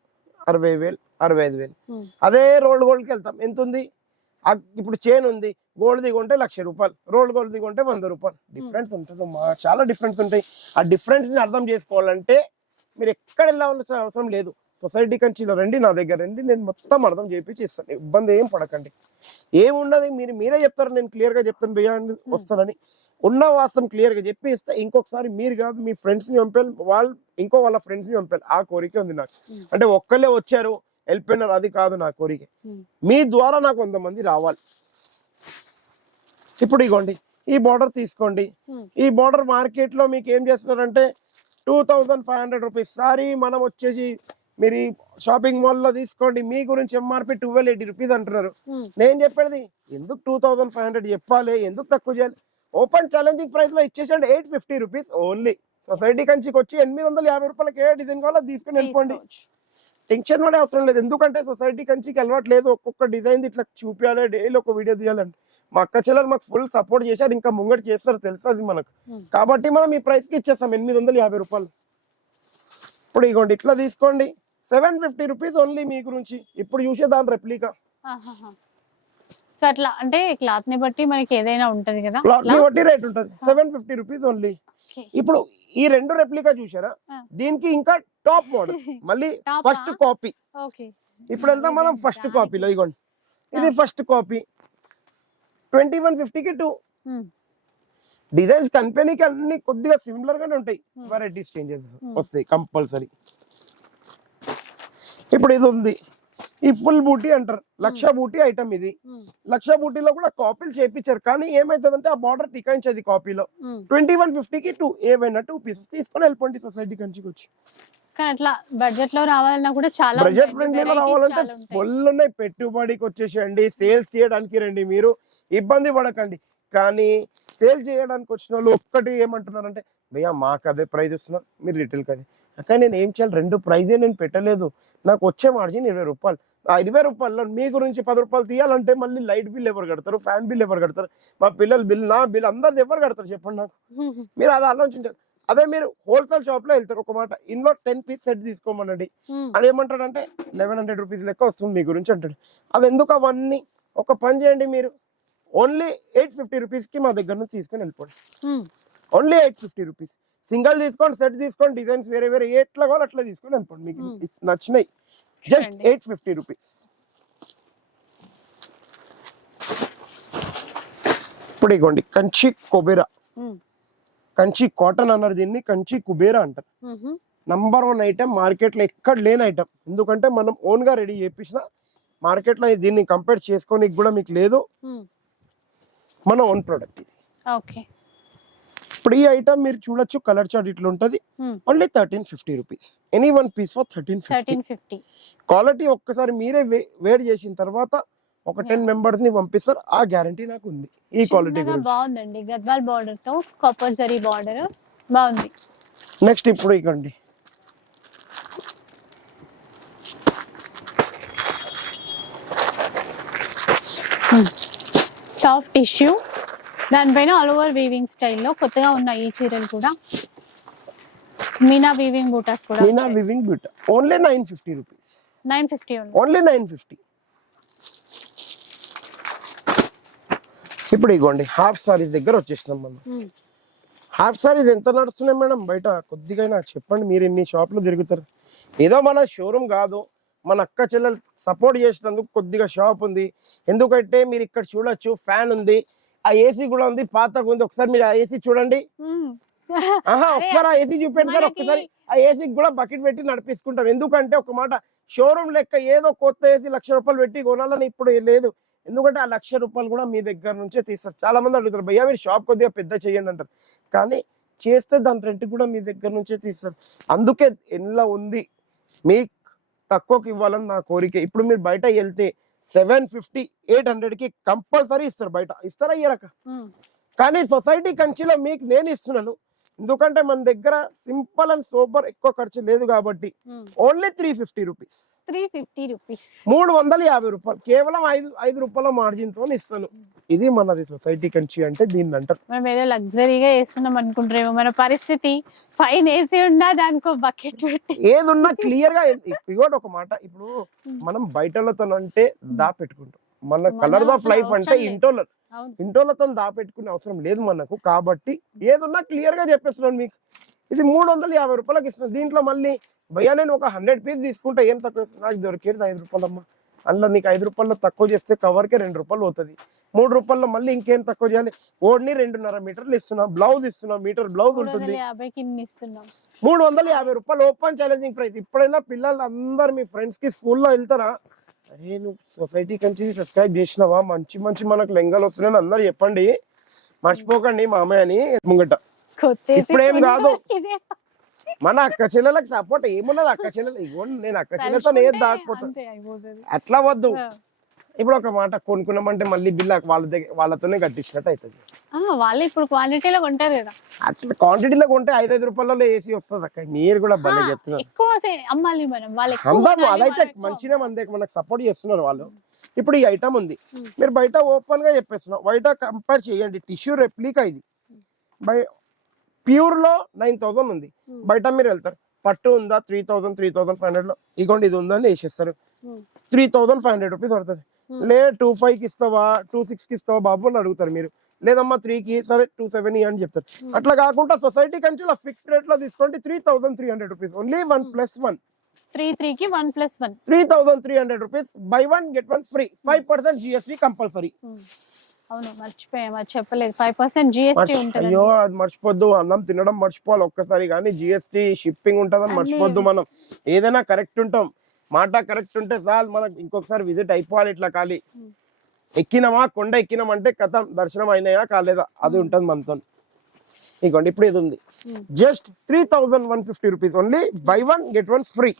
60,000 65,000. అదే రోల్డ్ గోల్డ్కి వెళ్తాం, ఎంత ఉంది? ఇప్పుడు చైన్ ఉంది, గోల్డ్ దిగుంటే 1,00,000 రూపాయలు, రోల్డ్ గోల్డ్ దిగుంటే 100 రూపాయలు డిఫరెన్స్ ఉంటుందమ్మా, చాలా డిఫరెన్స్ ఉంటాయి. ఆ డిఫరెన్స్ ని అర్థం చేసుకోవాలంటే మీరు ఎక్కడ వెళ్ళాల్సిన అవసరం లేదు, సొసైటీ కంచిలో రండి, నా దగ్గర రండి, నేను మొత్తం అర్థం చేయించి ఇస్తాను, ఇబ్బంది ఏం పడకండి. ఏమున్నది మీరు మీరే చెప్తారు, నేను క్లియర్ గా చెప్తాను భయ్యా వస్తానని. ఉన్న వాస్తవం క్లియర్ గా చెప్పి ఇస్తే ఇంకొకసారి మీరు కాదు మీ ఫ్రెండ్స్ ని పంపాలి, వాళ్ళ ఫ్రెండ్స్ ని పంపాలి, ఆ కోరిక ఉంది నాకు. అంటే ఒక్కళ్ళే వచ్చారు వెళ్ళిపోయినారు అది కాదు నా కోరిక, మీ ద్వారా నాకు 100 మంది రావాలి. ఇప్పుడు ఇగోండి ఈ బార్డర్ తీసుకోండి, ఈ బార్డర్ మార్కెట్ లో మీకు ఏం చేస్తున్నారంటే 2,500 రూపీస్ సారీ, మనం వచ్చేసి మీరు షాపింగ్ మాల్ లో తీసుకోండి, మీ గురించి ఎంఆర్పి 1,280 రూపీస్ అంటున్నారు. నేను చెప్పేది ఎందుకు 2,500 చెప్పాలి, ఎందుకు తక్కువ చేయాలి? ఓపెన్ ఛాలెంజింగ్ ప్రైస్ లో ఇచ్చేసండి 850 రూపీస్ ఓన్లీ. సొసైటీ కంచికి వచ్చి 850 రూపాయలకి ఏ డిజైన్ కావాలో తీసుకుని వెళ్ళిపోండి, టెన్షన్ పడే అవసరం లేదు. ఎందుకంటే సొసైటీ కంచికి అలవాటు లేదు, ఒక్కొక్క డిజైన్ ఇట్లా చూపించాలి, డైలీ ఒక వీడియో తీయాలంటే. మా అక్క చెల్లెలు మాకు ఫుల్ సపోర్ట్ చేశారు, ఇంకా ముంగటి చేస్తారు తెలుసు అది మనకు. కాబట్టి మనం ఈ ప్రైస్ కి ఇచ్చేస్తాం 850 రూపాయలు. ఇప్పుడు ఇగోండి ఇట్లా తీసుకోండి 750 రూపీస్ ఓన్లీ మీ గురించి. ఇప్పుడు చూసే దాని రెప్లికా. సో అట్లా అంటే క్లాత్ ని బట్టి మనకి ఏదైనా ఉంటది కదా, క్లాత్ ని బట్టి రేట్ ఉంటుంది. 750 రూపీస్ ఓన్లీ. ఇప్పుడు ఈ 2 రెప్లికా చూసారా, దీనికి ఇంకా టాప్ మోడల్ మళ్ళీ ఫస్ట్ కాపీ. ఇప్పుడు వెళ్దాం మనం ఫస్ట్ కాపీలో. ఇగోండి ఇది ఫస్ట్ కాపీ 2150కి 2 డిజైన్స్ కంపెనీకి అన్ని కొద్దిగా సిమిలర్ గానే ఉంటాయి, వెరైటీస్ చేంజెస్ వస్తాయి కంపల్సరీ. ఇప్పుడు ఇది ఉంది, ఈ ఫుల్ బూటీ అంటారు, 1,00,000 బూటీ ఐటమ్ ఇది. 1,00,000 బూటీలో కూడా కాపీలు చేపించారు, కానీ ఏమైతుందంటే ఆ బార్డర్ టికాయించేది కాపీలో. 2150కి 2 ఏవైనా 2 పీసెస్ తీసుకొని వెళ్ళిపోండి సొసైటీ కంచికి వచ్చి. కానీ అట్లా బడ్జెట్ లో రావాలన్నా కూడా చాలా బడ్జెట్ ఫ్రెండ్లీలో రావాలంటే ఫుల్ ఉన్నాయి. పెట్టుబడికి వచ్చేసేయండి, సేల్స్ చేయడానికి రండి, మీరు ఇబ్బంది పడకండి. కానీ సేల్ చేయడానికి వచ్చిన వాళ్ళు ఒక్కటి ఏమంటున్నారంటే భయ్యా మాకు అదే ప్రైజ్ ఇస్తున్నారు, మీరు రిటైల్కి అదే. కానీ నేను ఏం చేయాలి, 2 ప్రైజే నేను పెట్టలేదు, నాకు వచ్చే మార్జిన్ 20 రూపాయలు. ఆ 20 రూపాయల్లో మీ గురించి 10 రూపాయలు తీయాలంటే మళ్ళీ లైట్ బిల్ ఎవరు కడతారు, ఫ్యాన్ బిల్ ఎవరు కడతారు, మా పిల్లల బిల్, నా బిల్, అందరిది ఎవరు కడతారు చెప్పండి నాకు. మీరు అది ఆలోచించారు. అదే మీరు హోల్సేల్ షాప్ లో వెళ్తారు, ఒక మాట ఇంట్లో 10 పీస్ సెట్ తీసుకోమనండి, అని ఏమంటాడంటే 1100 రూపీస్ లెక్క వస్తుంది మీ గురించి అంటాడు. అది ఎందుకు అవన్నీ? ఒక పని చేయండి, మీరు ఓన్లీ 850 రూపీస్ కి మా దగ్గర నుంచి తీసుకొని వెళ్ళిపోండి. Only 850 rupees. సింగిల్ తీసుకోండి, సెట్ తీసుకోండి, డిజైన్స్ వేరే వేరే ఎట్లా కావాలి అట్లా తీసుకొని వెళ్ళిపోండి, మీకు నచ్చినాయి. Just 850 rupees. ఇప్పుడు ఇగోండి కంచి కుబేరా, కంచి కాటన్ అన్నారు దీన్ని, కంచి కుబేరా అంటారు. నంబర్ 1 ఐటమ్, మార్కెట్ లో ఎక్కడ లేని ఐటమ్. ఎందుకంటే మనం ఓన్ గా రెడీ చేపించిన, మార్కెట్ లో దీన్ని కంపేర్ చేసుకోనికి కూడా మీకు లేదు, మన ఓన్ ప్రోడక్ట్ ఇది. ఇప్పుడు ఈ ఐటమ్ మీరు చూడొచ్చు, కలర్ చార్ట్ ఇట్లా ఉంటది. Only 1350 rupees. Any 1 piece for 1350. Quality ఒక్కసారి మీరే వేర్ చేసిన తర్వాత ఒక 10 మెంబర్స్ ని పంపిస్తారు, ఆ గ్యారంటీ నాకు ఉంది. ఈ క్వాలిటీ బాగుందండి, గద్వాల్ బార్డర్ తో కాపర్ జరీ బార్డర్ బాగుంది. నెక్స్ట్ ఇప్పుడు ఇకండి సాఫ్ట్ టిష్యూ, దానిపైన ఆల్ ఓవర్ వీవింగ్ స్టైల్లో కొత్తగా ఉన్న ఈ చీరలు కూడా మీనా వీవింగ్ బూటాస్ కూడా మీనా వివింగ్ బ్యూటా ఓన్లీ 950 రూపీస్. 950 ఉంది. ఓన్లీ 950. ఇప్పుడు ఇగోండి హాఫ్ సారీస్ దగ్గర వచ్చేసినాం మనం. హాఫ్ సారీస్ ఎంత నడుస్తున్నాయి మేడం బయట? కొద్దిగా నాకు చెప్పండి, మీరు ఇన్ని షాప్లు తిరుగుతారు. ఏదో మన షోరూమ్ కాదు, మన అక్క చెల్లెలు సపోర్ట్ చేసినందుకు కొద్దిగా షాప్ ఉంది. ఎందుకంటే మీరు ఇక్కడ చూడొచ్చు, ఫ్యాన్ ఉంది, ఆ ఏసీ కూడా ఉంది, పాతగా ఉంది. ఒకసారి మీరు ఆ ఏసీ చూడండి. ఒకసారి ఆ ఏసీ చూపించారు సార్. ఒక్కసారి ఆ ఏసీకి కూడా బకెట్ పెట్టి నడిపించుకుంటాం. ఎందుకంటే ఒక మాట, షోరూమ్ లెక్క ఏదో కొత్త ఏసీ 1,00,000 రూపాయలు పెట్టి కొనాలని ఇప్పుడు లేదు. ఎందుకంటే ఆ 1,00,000 రూపాయలు కూడా మీ దగ్గర నుంచే తీస్తారు. చాలా మంది అడుగుతారు, భయ్యా మీరు షాప్ కొద్దిగా పెద్ద చేయండి అంటారు. కానీ చేస్తే దాని రెంట్ కూడా మీ దగ్గర నుంచే తీస్తారు. అందుకే ఎలా ఉంది మీకు తక్కువకి ఇవ్వాలని నా కోరిక. ఇప్పుడు మీరు బయట వెళ్తే 750, 800కి కంపల్సరీ ఇస్తారు. బయట ఇస్తారా ఇయ్యరక? కానీ సొసైటీ కంచిలో మీకు నేను ఇస్తున్నాను. ఎందుకంటే మన దగ్గర సింపుల్ అండ్ సూపర్, ఎక్కువ ఖర్చు లేదు కాబట్టి ఓన్లీ 350 రూపీస్. 350 రూపీస్, 350 రూపాయలు, కేవలం 5 రూపాయల మార్జిన్ తో ఇస్తాను. ఇది మనది సొసైటీ కంచి అంటే దీన్ని అంటారు. మనం ఏదో లగ్జరీగా వేస్తున్నాం అనుకుంటారేమో. మన పరిస్థితి ఫైన్ ఏసీ ఉన్నా దానికో బకెట్ పెట్టి ఏదున్నా క్లియర్ గా. ఇంకోటి ఒక మాట, ఇప్పుడు మనం బయటలతో అంటే పెట్టుకుంటాం. మన కలర్ ఆఫ్ లైఫ్ అంటే ఇంటోళ్ళతో దాపెట్టుకునే అవసరం లేదు మనకు. కాబట్టి ఏదున్నా క్లియర్ గా చెప్పేస్తున్నాను మీకు. ఇది 350 రూపాయలకి ఇస్తున్నాను. దీంట్లో మళ్ళీ భయ్యా నేను ఒక 100 పీస్ తీసుకుంటా, ఏం తక్కువ? నాకు దొరికేది 5 రూపాయలమ్మా. అందులో నీకు 5 రూపాయలు తక్కువ చేస్తే కవర్కే 2 రూపాయలు అవుతుంది. 3 రూపాయల్లో మళ్ళీ ఇంకేం తక్కువ చేయాలి? ఓడ్ని 2.5 మీటర్లు ఇస్తున్నాం, బ్లౌజ్ ఇస్తున్నాం, మీటర్ బ్లౌజ్ ఉంటుంది. 350 రూపాయలు ఓపెన్ ఛాలెంజింగ్ ప్రైస్. ఇప్పుడైనా పిల్లలు అందరు మీ ఫ్రెండ్స్ కి స్కూల్లో వెళ్తారా, అరే నువ్వు సొసైటీ కంచి సబ్స్క్రైబ్ చేసినావా, మంచి మంచి మనకు లెంగాలు వస్తున్నాయని అందరు చెప్పండి, మర్చిపోకండి మామయ్య అని ముంగట. ఇప్పుడేం కాదు, మన అక్క చెల్లెలకు సపోర్ట్ ఏమున్నది? అక్క చెల్లెలు ఇవ్వండి, నేను అక్క చెల్లెలతో ఏది దాకపోతాను, అట్లా వద్దు. ఇప్పుడు ఒక మాట, కొనుక్కున్నామంటే మళ్ళీ బిల్ వాళ్ళతోనే కట్టించినట్టు అవుతుంది. వాళ్ళు ఇప్పుడు క్వాంటిటీలో కొంటారు కదా, అట్లా క్వాంటిటీలో కొంటే 5 రూపాయలలో ఏసీ వస్తుంది అక్క. మీరు కూడా భలే చెప్తున్నారు. ఎక్కువ అమ్మాలి మనం, అదైతే మంచిగా మంది మనకు సపోర్ట్ చేస్తున్నారు వాళ్ళు. ఇప్పుడు ఈ ఐటమ్ ఉంది, మీరు బయట ఓపెన్ గా చెప్పేస్తున్నాం, బయట కంపేర్ చేయండి. టిష్యూ రెప్లికా ఇది, ప్యూర్ లో 9,000 ఉంది. బయట మీరు వెళ్తారు, పట్టు ఉందా 3,000, 3,500 లో, ఇగోండి ఇది ఉందని వేసేస్తారు. 3,500 రూపీస్ పడుతుంది. లే 2,500కి ఇస్తావా, 2,600కి ఇస్తావా బాబు అని అడుగుతారు మీరు. లేదమ్మా 3కి, సరే 2,700 అని చెప్తారు. అట్లా కాకుండా సొసైటీ కంచిలో ఫిక్స్ రేట్ లో తీసుకోండి, 3,300 రూపీస్ ఓన్లీ. 1+1, 3కి 1+1, 3,300 rupees. By 1 get 1 free. 5% GST compulsory. అవును మర్చిపోయా, చెప్పలేదు 5% GST ఉంటుంది. అయ్యో అది మర్చిపోద్దు, అన్నం తినడం మర్చిపోవాలి ఒక్కసారి, కానీ GST షిప్పింగ్ ఉంటుందని మర్చిపోద్దు. మనం ఏదైనా కరెక్ట్ ఉంటాం, మాట కరెక్ట్ ఉంటే చాలు, మనకు ఇంకొకసారి విజిట్ అయిపోవాలి. ఇట్లా ఖాళీ ఎక్కినామా, కొండ ఎక్కినామంటే కథం, దర్శనం అయినాయా కాలేదా అది ఉంటుంది మనతో. ఇగోండి ఇప్పుడు ఇది ఉంది, just 3,150 rupees only. Buy 1 get 1 free.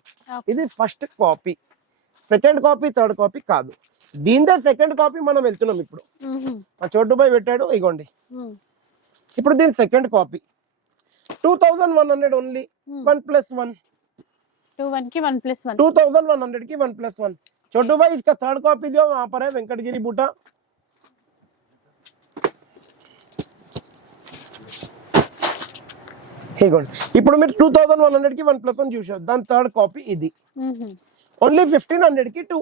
ఇది first copy, second copy, third copy కాదు. దీందే సెకండ్ కాపీ మనం వెళ్తున్నాం ఇప్పుడు. మా చోటుబాయ్ పెట్టాడు, ఇగోండి ఇప్పుడు దీని సెకండ్ కాపీ 2,100 ఓన్లీ. 1+1, 2,100 की 1+1. छोटू भाई इसका थर्ड कॉपी दो, वहां पर है वेंकटगिरी बूटा. ఇప్పుడు మీరు 2,100 కి 1+1 చూసారు, దాని థర్డ్ కాపీ ఇది. ఓన్లీ 1,500 కి 2.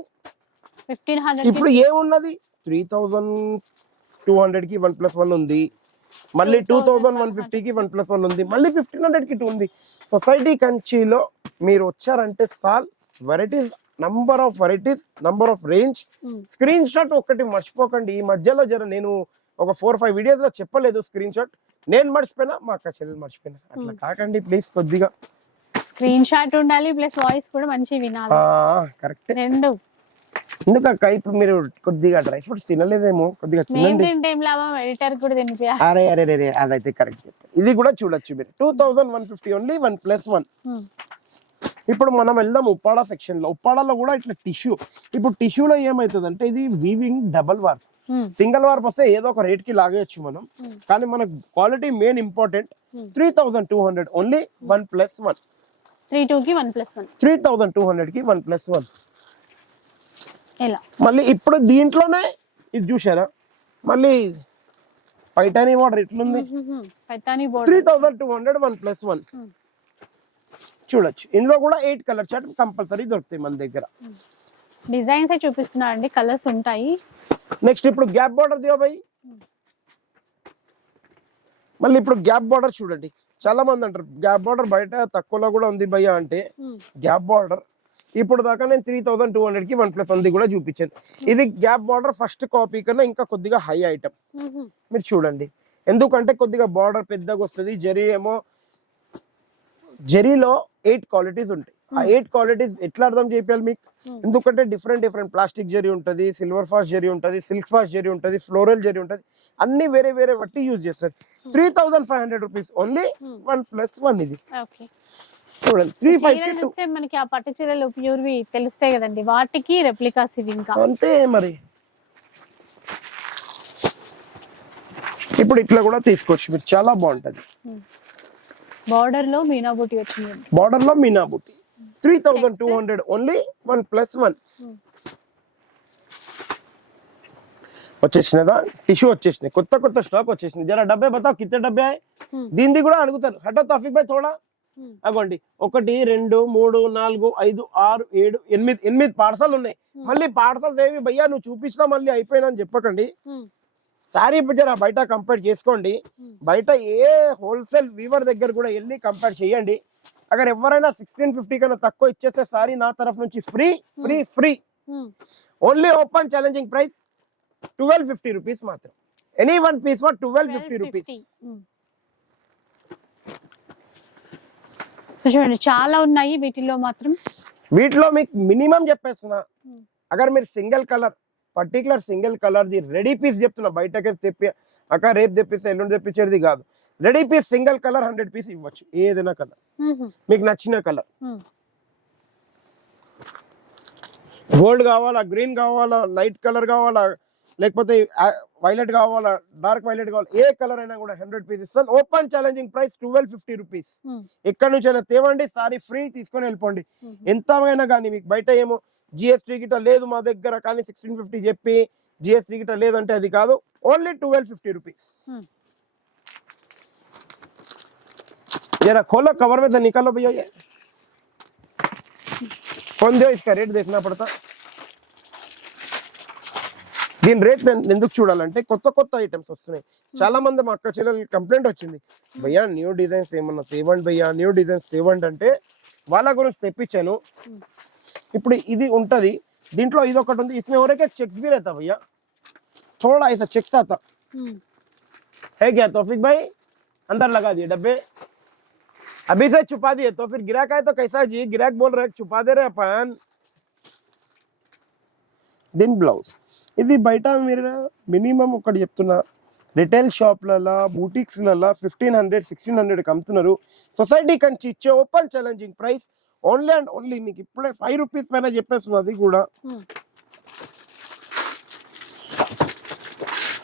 1,500 ఇప్పుడు ఏమున్నది, 3,200 కి 1+1 ఉంది, మళ్ళీ 2,150 కి 1+1 ఉంది, మళ్ళీ 1,500 కి 2 ఉంది. సొసైటీ కంచిలో మీరు వచ్చారంటే సాల్, varieties, number of varieties, number of range. Screen shot ఒకటి మర్చిపోకండి. ఈ మధ్యలో నేను ఒక 4-5 వీడియోస్ లో చెప్పలేదు స్క్రీన్ షాట్. నేను మర్చిపోయినా, మా అక్క చెల్లెలు మర్చిపోయినా, అట్లా కాకండి ప్లీజ్. కొద్దిగా స్క్రీన్ షాట్ ఉండాలి, ప్లస్ వాయిస్ కూడా మంచి వినాలి. కరెక్ట్, రెండు. ఎందుకక్క ఇప్పుడు మీరు కొద్దిగా డ్రై ఫ్రూట్స్ తినలేదేమో, కొద్దిగా తినండి. ఎడిటర్ కూడా తినిపియాలి. అరే అరే అరే అదైతే కరెక్ట్ చెప్పారు. ఇది కూడా చూడొచ్చు మీరు. 2,150 ఓన్లీ. 1+1. ఇప్పుడు మనం వెళ్దాం ఉప్పాడ సెక్షన్ లో. ఉప్పాడలో కూడా ఇట్లా టిష్యూ. ఇప్పుడు టిష్యూలో ఏమైతుంది అంటే, ఇది weaving double warp. Single warp వస్తే ఏదో ఒక రేట్ కి లాగేయచ్చు మనం, కానీ మనకు క్వాలిటీ మెయిన్ ఇంపార్టెంట్. 3,200 ఓన్లీ. 1+1. 3,200 కి 1+1. మళ్ళీ ఇప్పుడు దీంట్లోనే ఇది చూసారా మళ్ళీ పైటానీ బార్డర్ ఎట్లుంది పైతానీ బోర్డర్ 3200 1+1 చూడొచ్చు. ఇందులో కూడా 8 కలర్ చార్ట్ కంపల్సరీ దొరుకుతాయి మన దగ్గర. డిజైన్స్ చూపిస్తున్నారండి, కలర్స్ ఉంటాయి. నెక్స్ట్ ఇప్పుడు గ్యాప్ బార్డర్ దియో భయ్. మళ్ళీ ఇప్పుడు గ్యాప్ బార్డర్ చూడండి, చాలా మంది అంటారు గ్యాప్ బార్డర్ బయట తక్కువలో కూడా ఉంది భయ్య అంటే. గ్యాప్ బార్డర్ ఇప్పుడు దాకా నేను 3200 కి 1+1 కూడా చూపించాను. ఇది గ్యాప్ బార్డర్ ఫస్ట్ కాపీ కన్నా ఇంకా కొద్దిగా హై ఐటమ్. మీరు చూడండి, ఎందుకంటే కొద్దిగా బార్డర్ పెద్దగా వస్తుంది. జరీ ఏమో జరీలో 8 క్వాలిటీస్ ఉంటాయి. ఆ 8 క్వాలిటీస్ ఎట్లా అర్థం చేయాలి మీకు, ఎందుకంటే డిఫరెంట్ ప్లాస్టిక్ జరీ ఉంటుంది, సిల్వర్ ఫాస్ట్ జరీ ఉంటుంది, సిల్క్ ఫాస్ట్ జరీ ఉంటుంది, ఫ్లోరల్ జరీ ఉంటుంది, అన్ని వేరే వేరే బట్టి యూజ్ చేస్తారు. 3500 రూపీస్ ఓన్లీ 1+1. ఇది చూడండి 352 చూస్తే మనకి ఆ పట్టు చీరలు ప్యూర్వి తెలుస్తాయి కదండి, వాటికి రెప్లికాస్ ఇవి ఇంకా అంతే. మరి ఇప్పుడు ఇట్లా కూడా తీసుకోవచ్చు మీరు, చాలా బాగుంటది. బార్డర్ లో మీనా బూటీ వచ్చింది. బార్డర్ లో మీనా బూటీ 3200 ఓన్లీ 1+1 వచ్చేసినదా. టిష్యూ వచ్చేసినాయి, కొత్త స్టాక్ వచ్చేసినాయి. జరా డబ్బే బతావు కిత్తే డబ్బే దీనిది కూడా అడుగుతారు. హటో తఫీక్ భాయ్ థోడా అగోండి 1 2 3 4 5 6 7 8 పార్సల్ ఉన్నాయి. మళ్ళీ పార్సల్స్ ఏవి భయ్యా నువ్వు చూపించినా మళ్ళీ అయిపోయినా చెప్పకండి. సారీ జరా బయట కంపేర్ చేసుకోండి. బయట ఏ హోల్సేల్ వీవర్ దగ్గర కూడా వెళ్ళి కంపేర్ చేయండి. అगर ఎవరైనా 1650 కన్నా తక్కువ ఇచ్చేస్తే సారీ నా తరఫు నుంచి free free free. Only open challenging price 1250 rupees మాత్రం. Any one piece for 1250 rupees. So చూడండి చాలా ఉన్నాయి వీటిలో మాత్రం. వీటిలో మీకు మినిమం చెప్పేస్తున్నా, అగర్ మీరు single colour particular single colour ది రెడీ పీస్ చెప్తున్నా, బయటకి తెప్పి అక్క రేపు తెప్పిస్తే ఎల్లుండి తెప్పించేది కాదు. Ready piece single colour 100 piece ఇవ్వచ్చు, ఏదైనా కలర్ మీకు నచ్చిన కలర్. గోల్డ్ కావాలా, గ్రీన్ కావాలా, లైట్ కలర్ కావాలా, లేకపోతే వైలెట్ కావాలా, డార్క్ వైలెట్ కావాలా, ఏ కలర్ అయినా కూడా 100 పీస్ ఇస్తాను. Open challenging price 1250 rupees. ఎక్కడి నుంచి అయినా తేవండి, సారీ ఫ్రీ తీసుకొని వెళ్ళిపోండి. ఎంతమైనా కానీ మీకు బయట ఏమో జిఎస్టీ గిట్ట లేదు మా దగ్గర కానీ 1650 చెప్పి జిఎస్టీ గిట్ట లేదంటే అది కాదు. Only 1250 rupees. जरा खोलो कवर में से निकालो भैया, ये कौन दो इसका रेट देखना पड़ता. దీని రేట్ ఎందుకు చూడాలంటే కొత్త ఐటమ్స్ వస్తున్నాయి. చాలా మంది మా అక్క చెల్లెలు కంప్లైంట్ వచ్చింది, భయ్యా న్యూ డిజైన్స్ ఏమన్నా తేవండి భయ్యా, న్యూ డిజైన్స్ తేవండి అంటే వాళ్ళ గురించి తెప్పించాను. ఇప్పుడు ఇది ఉంటది, దీంట్లో ఇది ఒకటి ఉంది. इसमें और एक चेक्स भी रहता भैया, थोड़ा ऐसा चेक्स आता है क्या तौफीक भाई, अंदर लगा दिए डब्बे, अभी से छुपा दिए तो फिर गिराक आए तो कैसा जी, गिराक बोल रहे छुपा दे रहे अपन. దీని బ్లౌజ్ ఇది బయట మీరు మినిమం ఒకటి చెప్తున్నా, రిటైల్ షాప్లలో బూటిక్స్లలో 1500-1600 అమ్ముతున్నారు. సొసైటీ కంచి ఇచ్చే open challenging price only and only మీకు ఇప్పుడే 5 రూపీస్ పైన చెప్పేస్తున్నది కూడా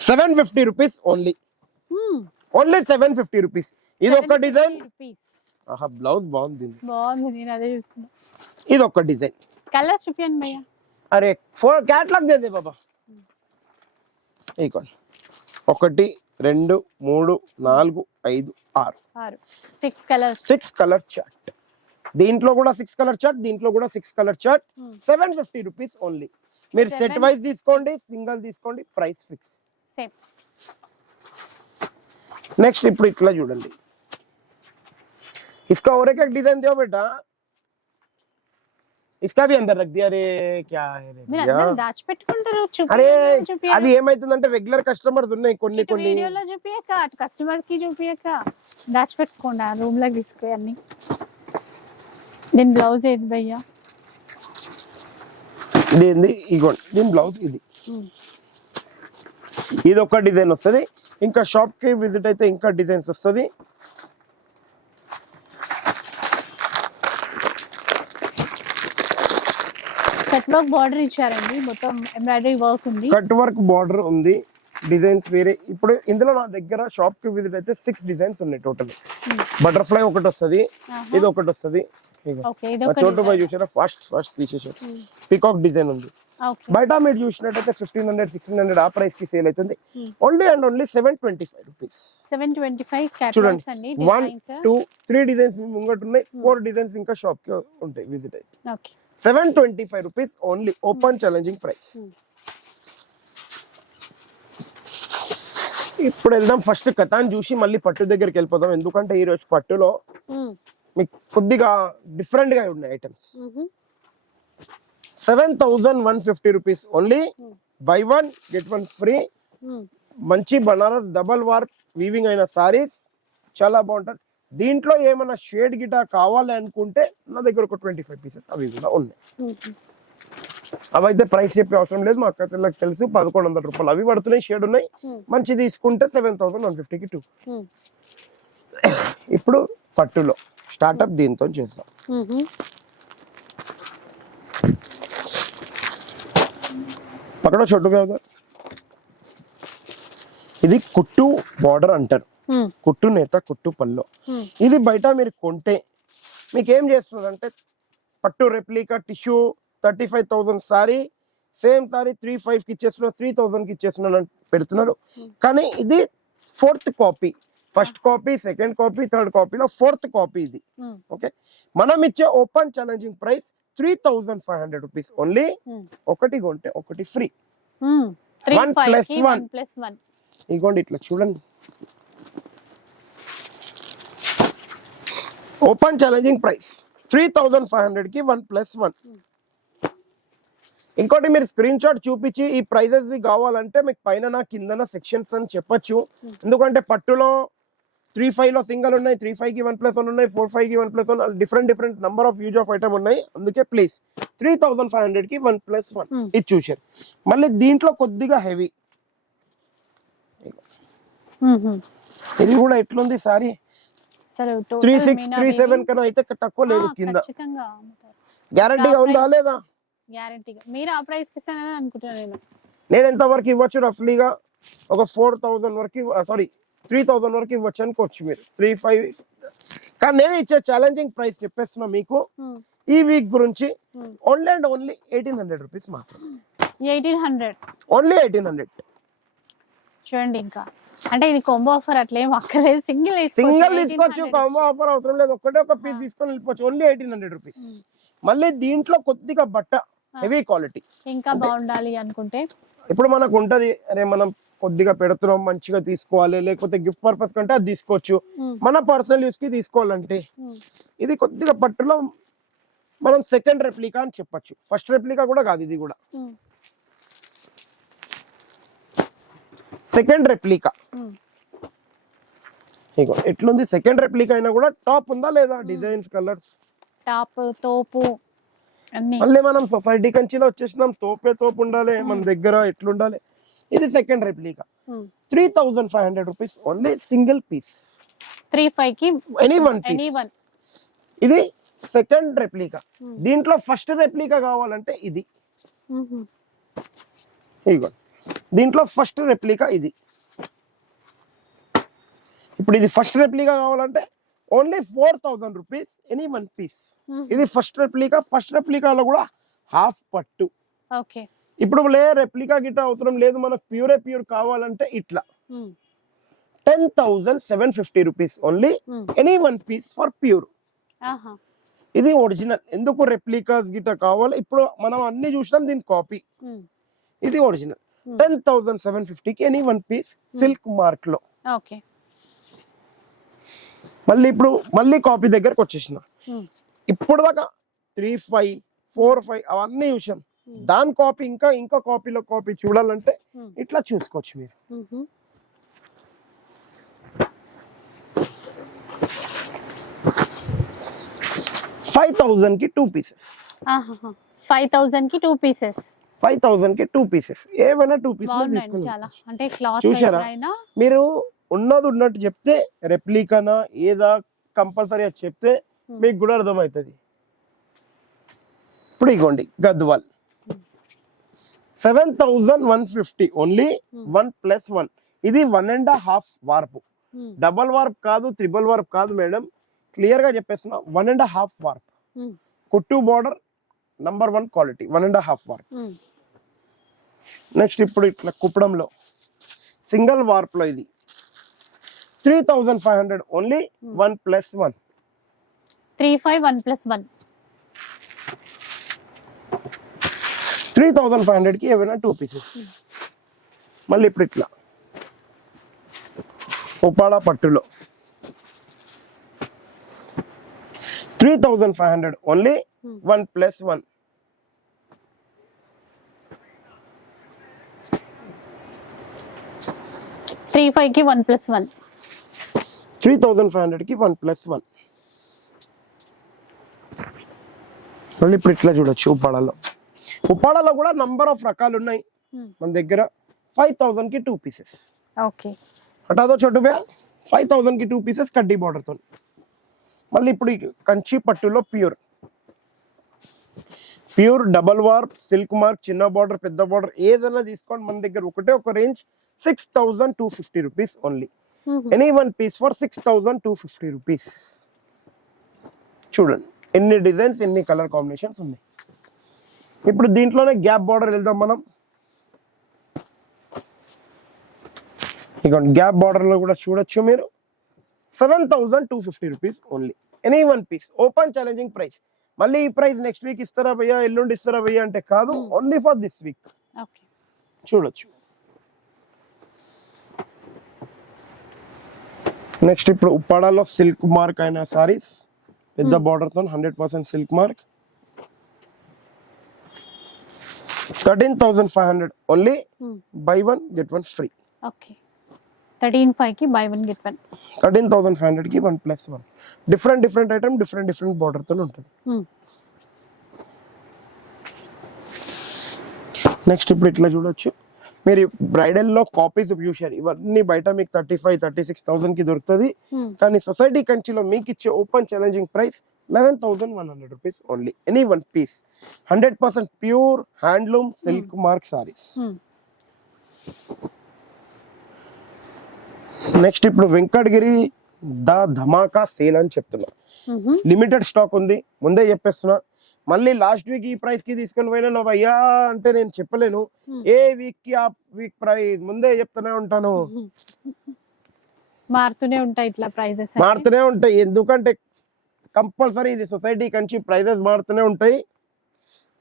750 రూపీస్ ఓన్లీ. Only 750 rupees. ఇది ఒక డిజైన్. ఆహా బ్లౌజ్ బాగుంది, నేను అదే చూస్తున్నా. ఇది ఒక డిజైన్. కలర్స్ చూపియండి భయ్యా. అరే 4 క్యాటలాగ్ దే దే బాబా. ఇకోండి 1 2 3 4 5 6 6 కలర్స్, 6 కలర్ చార్ట్. దీంట్లో కూడా 6 కలర్ చార్ట్, దీంట్లో కూడా 6 కలర్ చార్ట్. 750 rupees only. మీరు సెట్ వైజ్ తీసుకోండి, సింగిల్ తీసుకోండి, ప్రైస్ ఫిక్స్ సేమ్. నెక్స్ట్ ఇప్పుడు ఇట్లా చూడండి, इसका और एक डिजाइन दो बेटा, इसका भी अंदर रख दिया. अरे क्या है रे మీరు అందరూ దాచిపెట్టుకుంటారు. అరే అది ఏమైతుందంటే రెగ్యులర్ కస్టమర్స్ ఉన్నాయి కొన్ని వీడియోలో చూపియక అటు కస్టమర్ కి చూపియక దాచిపెట్టుకోండి, ఆ రూమ్ లోకి తీసుకుపోయి అన్ని. దీని బ్లౌజ్ ఏది భయ్యా? ఇదేంది ఇగోండి, దీని బ్లౌజ్ ఇది. ఇది ఒక డిజైన్ వస్తుంది. ఇంకా షాప్ కి విజిట్ అయితే ఇంకా డిజైన్స్ వస్తుంది. కట్ వర్క్ బార్డర్ ఇచ్చారండి, మొత్తం ఎంబ్రాయిడరీ వర్క్ ఉంది. కట్ వర్క్ బార్డర్ ఉంది, డిజైన్స్ వేరే. ఇప్పుడు ఇందులో నా దగ్గర షాప్ కి విజిట్ అయితే 6 డిజైన్స్ ఉన్నాయి టోటల్. బటర్ఫ్లై ఒకటి వస్తుంది, ఇది ఒకటి వస్తుంది. చోటు బాయ్ చూసారా, ఫాస్ట్ తీసేసారు. పీకాక్ డిజైన్ ఉంది. ఓకే బయట మీరు చూసినట్టయితే 1500 1600 ఆ ప్రైస్ కి సేల్ అవుతుంది. Only and only 725 rupees. 725 చూడండి క్యాటలాగ్స్ అండి 1 డిజైన్స్. 2 3 డిజైన్స్ ముంగట ఉన్నాయి, 4 డిజైన్స్ ఇంకా షాప్ కి ఉంటాయి. విజిట్ అయితే okay 725 rupees only, open challenging price. ఇప్పుడు వెళ్దాం ఫస్ట్ కథాన్ చూసి మళ్ళీ పట్టు దగ్గరికి వెళ్ళిపోదాం, ఎందుకంటే ఈ రోజు పట్టులో మీకు కొద్దిగా డిఫరెంట్ గా ఉన్నాయి items. 7150 rupees only, buy 1 get 1 free. మంచి బనారస్ డబల్ వార్ప్ వీవింగ్ అయిన సారీస్ చాలా బాగుంటది. దీంట్లో ఏమైనా షేడ్ గిటా కావాలి అనుకుంటే నా దగ్గర ఒక 25 పీసెస్ అవి కూడా ఉన్నాయి. అవైతే ప్రైస్ చెప్పే అవసరం లేదు, మా అక్కలకు తెలుసు. 1100 రూపాయలు అవి పడుతున్నాయి, షేడ్ ఉన్నాయి. మంచి తీసుకుంటే 7150కి 2. ఇప్పుడు పట్టులో స్టార్ట్అప్ దీంతో చేద్దాం. పక్కన చోటుగా ఇది కుట్టు బార్డర్ అంటారు, కుట్టు నేత కుట్టు పల్లో. ఇది బయట మీరు కొంటే మీకు ఏం చేస్తున్నారు అంటే పట్టు replica tissue 35,000 sorry, same sorry 3,500 కి ఇచ్చేస్తున్నారు, 3,000 కి ఇచ్చేస్తున్నారు అని పెడుతున్నారు. కానీ ఇది 4th copy, first copy, second copy, third కాపీలో 4th కాపీ ఇది. ఓకే, మనం ఇచ్చే open challenging price 3,500 rupees only. ఒకటి కొంటే ఒకటి ఫ్రీ, 1+1. ఇగోండి ఇట్లా చూడండి, ఓపెన్ ఛాలెంజింగ్ ప్రైస్ 3,500 కి 1+1. ఇంకోటి మీరు స్క్రీన్ షాట్ చూపించి ఈ ప్రైజెస్ కావాలంటే మీకు పైన కిందన సెక్షన్స్ అని చెప్పొచ్చు. ఎందుకంటే పట్టులో 3,500 లో సింగల్ ఉన్నాయి, 3,500 కి 1+1 ఉన్నాయి, 4,500 కి 1+1, different number of use of item ఉన్నాయి. అందుకే ప్లీజ్ 3,500 కి 1+1 ఇది చూసారు. మళ్ళీ దీంట్లో కొద్దిగా హెవీ, ఇది కూడా ఎట్లుంది సారీ 3637 కన్నా అయితే తక్కువ లేదు. కింద గ్యారంటీగా ఉందా లేదా? గ్యారంటీగా. మీరు ఆ ప్రైస్ కి ఇస్తానని అనుకుంటున్నాను నేను ఎంత వరకు ఇవ్వచ్చు రఫ్లీగా ఒక 4,000 వరకు, సారీ 3,000 వరకు ఇవ్వచ్చు అనుకోవచ్చు మీరు. 3,500 కానీ నేను ఇచ్చే ఛాలెంజింగ్ ప్రైస్ చెప్పేస్తున్నా మీకు ఈ వీక్ గురించి. ఓన్లీ అండ్ ఓన్లీ 1,800 రూపీస్ మాత్రం. 1,800 ఓన్లీ 1,800. చూడండి, ఇంకా అంటే ఇది కాంబో ఆఫర్ అట్లేం అక్కర్లేదు, సింగిల్ తీసుకోవచ్చు. కాంబో ఆఫర్ అవసరం లేదు, ఒక్కటే ఒక పీస్ తీసుకొని వెళ్ళిపోవచ్చు. Only 1,800 rupees. మళ్ళీ దీంట్లో కొద్దిగా బట్ట హెవీ క్వాలిటీ ఇంకా బాగుండాలి అనుకుంటే ఇప్పుడు మనకు ఉంటది, అరే మనం కొద్దిగా పెడుతున్నాం మంచిగా తీసుకోవాలి, లేకపోతే గిఫ్ట్ పర్పస్ కంటే అది తీసుకోవచ్చు. మన పర్సనల్ యూస్ కి తీసుకోవాలంటే ఇది కొద్దిగా పట్టులో మనం సెకండ్ రెప్లికా అని చెప్పొచ్చు. ఫస్ట్ రెప్లికా కూడా కాదు, ఇది కూడా సెకండ్ రెప్లికా. ఇగో ఎట్లుంది, సెకండ్ రెప్లికా అయినా కూడా టాప్ ఉందా లేదా, డిజైన్స్ కలర్స్ టాప్ తోపు అన్ని. మళ్ళీ మనం సొసైటీ కంచిలో వచ్చేసినాం, తోపు ఉండాలి మన దగ్గర, ఎట్లుండాలి. ఇది second replica 3,500 rupees only, single piece 3,500 కి ఎనీ వన్ పీస్. ఇది సెకండ్ రెప్లికా. దీంట్లో ఫస్ట్ రెప్లికా కావాలంటే ఇది, ఇగో దీంట్లో ఫస్ట్ రెప్లికా ఇది. ఇప్పుడు ఇది ఫస్ట్ రెప్లికా కావాలంటే only 4,000 rupees any one piece. ఇది ఫస్ట్ రెప్లికా. ఫస్ట్ రెప్లికాలో కూడా హాఫ్ పట్టు. ఓకే, ఇప్పుడు రెప్లికా గిట్ట అవసరం లేదు, మనకు ప్యూర్ కావాలంటే ఇట్లా 10,750 rupees only any one piece for pure. ఇది ఒరిజినల్. ఎందుకు రెప్లికాస్ గిట్ట కావాలి, ఇప్పుడు మనం అన్ని చూసినాం, దీని కాపీ. ఇది ఒరిజినల్ 10,750 కి any one piece silk mark లో. ఓకే, మళ్ళీ కాపీ దగ్గరకు వచ్చేసిన. ఇప్పుడు దాకా 3,500 4,500 అవన్నీ చూసాం. దాని కాపీ ఇంకా కాపీలో కాపీ చూడాలంటే ఇట్లా చూసుకోవచ్చు మీరు. 5,000 కి 2 పీసెస్. 5,000 కి 2 పీసెస్. 5,000 కి 2 పీసెస్. ఏమైనా 2 పీసెస్ తీసుకుని అంటే క్లాత్ చూసారా? మీరు ఉన్నది ఉన్నట్టు చెప్తే రెప్లికానా ఏదా కంపల్సరీ అది చెప్తే మీకు కూడా అర్థమవుతుంది. ఇప్పుడు ఇగోండి గద్వాల్ 7,150 ఓన్లీ 1+1. ఇది 1.5 వార్పు, డబల్ వార్ప్ కాదు, త్రిబుల్ వార్ప్ కాదు మేడం, క్లియర్ గా చెప్పేస్తున్నా. 1.5 వార్ప్ కుట్టు border number 1 quality, 1.5 warp. Next ఇప్పుడు ఇట్లా కుప్పడంలో సింగిల్ వార్ప్ లో ఇది 3500 ఓన్లీ 1+1. 351+1. 3500 కి ఏవైనా 2 పీసెస్. మళ్ళీ ఇప్పుడు ఇట్లా ఉపాడా పట్టులో 3500 ఓన్లీ 1+1. 35 కి 1+1. 3500 కి 1+1. మళ్ళీ ఇప్పుడు ఇట్లా చూడొచ్చు ఉప్పాడలో కూడా నంబర్ ఆఫ్ రకాలు ఉన్నాయి మన దగ్గర. 5000 కి 2 పీసెస్. ఓకే. హటాదో చోటు బే 5000 కి 2 పీసెస్ కడ్డీ బార్డర్ తో. మళ్ళీ ఇప్పుడు కంచి పట్టులో pure double warp silk mark చిన్న బార్డర్ పెద్ద బార్డర్ ఏదైనా తీసుకోండి మన దగ్గర ఒకటే ఒక range 6250 rupees only. Any one piece for 6250 rupees. చూడండి ఎన్ని డిజైన్స్ ఎన్ని కలర్ కాంబినేషన్స్ ఉన్నాయి. ఇప్పుడు దీంట్లోనే గ్యాప్ బార్డర్ వెళ్దాం మనం. ఇక గ్యాప్ బార్డర్ లో కూడా చూడొచ్చు మీరు 7250 rupees only. Any one piece open challenging price. మళ్ళీ ఈ ప్రైస్ నెక్స్ట్ వీక్ ఇస్తారా భయ్యా ఎల్లుండి ఇస్తారా భయ్యా అంటే కాదు, ఓన్లీ ఫర్ దిస్ వీక్. చూడొచ్చు. నెక్స్ట్ ఇప్పుడు ఉప్పాడాలో సిల్క్ మార్క్ అయిన సారీస్ పెద్ద బార్డర్ తో 100% silk mark 13,500 only. Buy 1 get 1 free. Okay. 13,500 కి బై 1 get 1. 13,500 కి 1+1. డిఫరెంట్ ఐటమ్ డిఫరెంట్ బార్డర్ తో ఉంటుంది. నెక్స్ట్ ఇప్పుడు ఇట్లా చూడొచ్చు మీరు బ్రైడల్ లో కాపీస్ చూశారు. ఇవన్నీ బయట మీకు 35,000-36,000 కి దొరుకుతుంది. కానీ సొసైటీ కంచిలో మీకు ఇచ్చే open challenging price 11,100 rupees only. Any one piece 100% pure handloom silk mark saris. Next ఇప్పుడు వెంకటగిరి ధమాకా సేల్ అని చెప్తున్నా. లిమిటెడ్ స్టాక్ ఉంది ముందే చెప్పేస్తున్నా. మళ్ళీ లాస్ట్ వీక్ ఈ ప్రైస్ కి తీసుకొని పోయినా నువ్వు అయ్యా అంటే నేను చెప్పలేను. ఏ వీక్ కి ఆ వీక్ ప్రైస్ ముందే చెప్తూనే ఉంటాను. మారుతూనే ఉంటాయి ఇట్లా ప్రైజెస్ మారుతూనే ఉంటాయి. ఎందుకంటే కంపల్సరీ ఇది సొసైటీ కంచి ప్రైజెస్ మారుతూనే ఉంటాయి.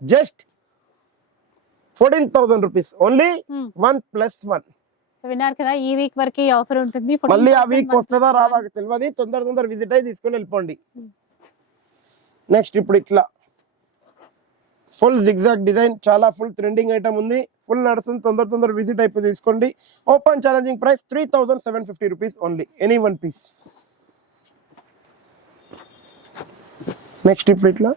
Just 14,000 rupees only 1+1. సో విన్నారు కదా ఈ వీక్ వరకు ఈ ఆఫర్ ఉంటుంది. మళ్ళీ ఆ వీక్ వస్తుందా రాదా తెలియదు. తొందర విజిట్ అయ్యి తీసుకొని వెళ్ళిపోండి. నెక్స్ట్ ఇప్పుడు ఇట్లా ఫుల్ జిగ్జాగ్ డిజైన్ చాలా ఫుల్ ట్రెండింగ్ ఐటమ్ ఉంది. ఫుల్ నడుస్తుంది. తొందర విజిట్ అయిపోయి తీసుకోండి. Open challenging price 3,750 rupees only. Any one piece. Next ఇప్పుడు ఇట్లా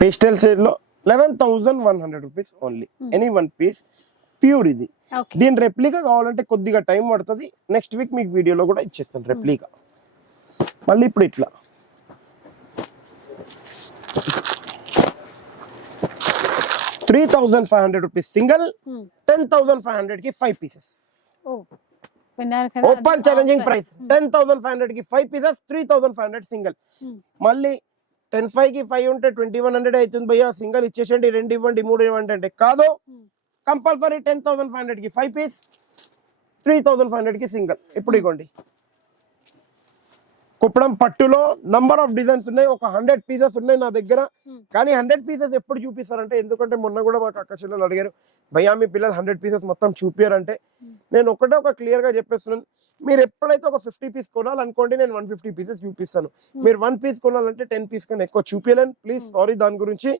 పేస్టల్ షేడ్ లో 11,100 rupees only. Any one piece pure. ఇది దీని రెప్లికా కావాలంటే కొద్దిగా టైం పడుతుంది. నెక్స్ట్ వీక్ మీకు వీడియోలో కూడా ఇచ్చేస్తాను రెప్లికా. మళ్ళీ ఇప్పుడు ఇట్లా 3,500 రూపీస్ సింగిల్. 10,500 కి 5 పీసెస్. ఓపెన్ ఛాలెంజింగ్ ప్రైస్ 10,500 కి 5 పీసెస్ 3,500 సింగిల్. మళ్ళీ 10,500 కి 5 ఉంటే 2,100 అవుతుంది భయ్యా. సింగిల్ ఇచ్చేసండి 2 ఇవ్వండి 3 ఇవ్వండి అంటే కాదు. కంపల్సరీ 10,500 కి 5 పీస్ 3,500 కి సింగిల్. ఇప్పుడు ఇవ్వండి. కుప్పడం పట్టులో నంబర్ ఆఫ్ డిజైన్స్ ఉన్నాయి. ఒక 100 పీసెస్ ఉన్నాయి నా దగ్గర. కానీ 100 పీసెస్ ఎప్పుడు చూపిస్తారంటే ఎందుకంటే మొన్న కూడా మాకు అక్క చెల్లెలు అడిగారు భయ్యా మీ పిల్లలు 100 పీసెస్ మొత్తం చూపియారంటే నేను ఒకటే ఒక క్లియర్ గా చెప్పేస్తున్నాను. మీరు ఎప్పుడైతే ఒక 50 పీస్ కొనాలనుకోండి నేను 150 పీసెస్ చూపిస్తాను. మీరు 1 పీస్ కొనాలంటే 10 పీస్ కన్నా ఎక్కువ చూపించలేను. ప్లీజ్ సారీ దాని గురించి.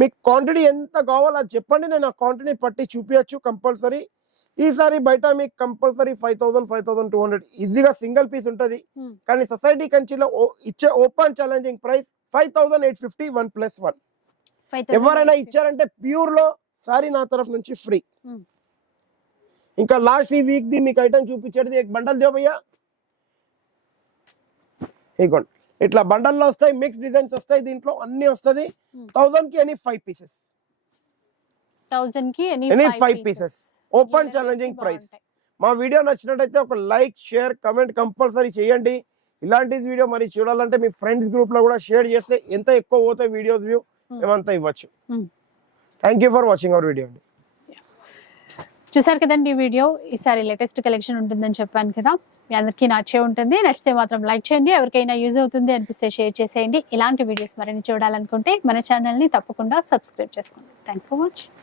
మీకు క్వాంటిటీ ఎంత కావాలో అది చెప్పండి. నేను ఆ క్వాంటిటీ పట్టి చూపించచ్చు కంపల్సరీ. ఈసారి బయట మీకు కంపల్సరీ 5,000-5,200 ఈజీగా సింగిల్ పీస్ ఉంటది. కానీ సొసైటీ కంచిలో ఇచ్చే ఓపెన్ ఛాలెంజింగ్ ప్రైస్ 5,850 1+1. ఎవరైనా ఇచ్చారంటే ప్యూర్ లో సారీ నా తరఫు నుంచి ఫ్రీ. ఇంకా లాస్ట్ ఈ వీక్ ది మీకు ఐటమ్ చూపించేది బండల్ దో భయ్యా. ఇగోండి ఇట్లా బండల్లో వస్తాయి. మిక్స్ డిజైన్స్ వస్తాయి. దీంట్లో అన్ని వస్తుంది. 1,000 కి ఎనీ 5 పీసెస్. 1,000 కి any 5 pieces. Open challenging price. మా వీడియో నచ్చినట్టయితే ఒక లైక్ షేర్ కమెంట్ కంపల్సరీ చేయండి. ఇలాంటి వీడియో మరి చూడాలంటే మీ ఫ్రెండ్స్ గ్రూప్ లో కూడా షేర్ చేస్తే ఎంత ఎక్కువ పోతే వీడియోస్ వ్యూ ఏమంతా ఇవ్వచ్చు. Thank you for watching our video అండి. చూసారు కదండి ఈ వీడియో. ఈసారి లేటెస్ట్ కలెక్షన్ ఉంటుందని చెప్పాను కదా, మీ అందరికీ నచ్చే ఉంటుంది. నచ్చితే మాత్రం లైక్ చేయండి, ఎవరికైనా యూజ్ అవుతుంది అనిపిస్తే షేర్ చేసేయండి. ఇలాంటి వీడియోస్ మరిన్ని చూడాలనుకుంటే మన ఛానల్ని తప్పకుండా సబ్స్క్రైబ్ చేసుకోండి. Thanks for watching.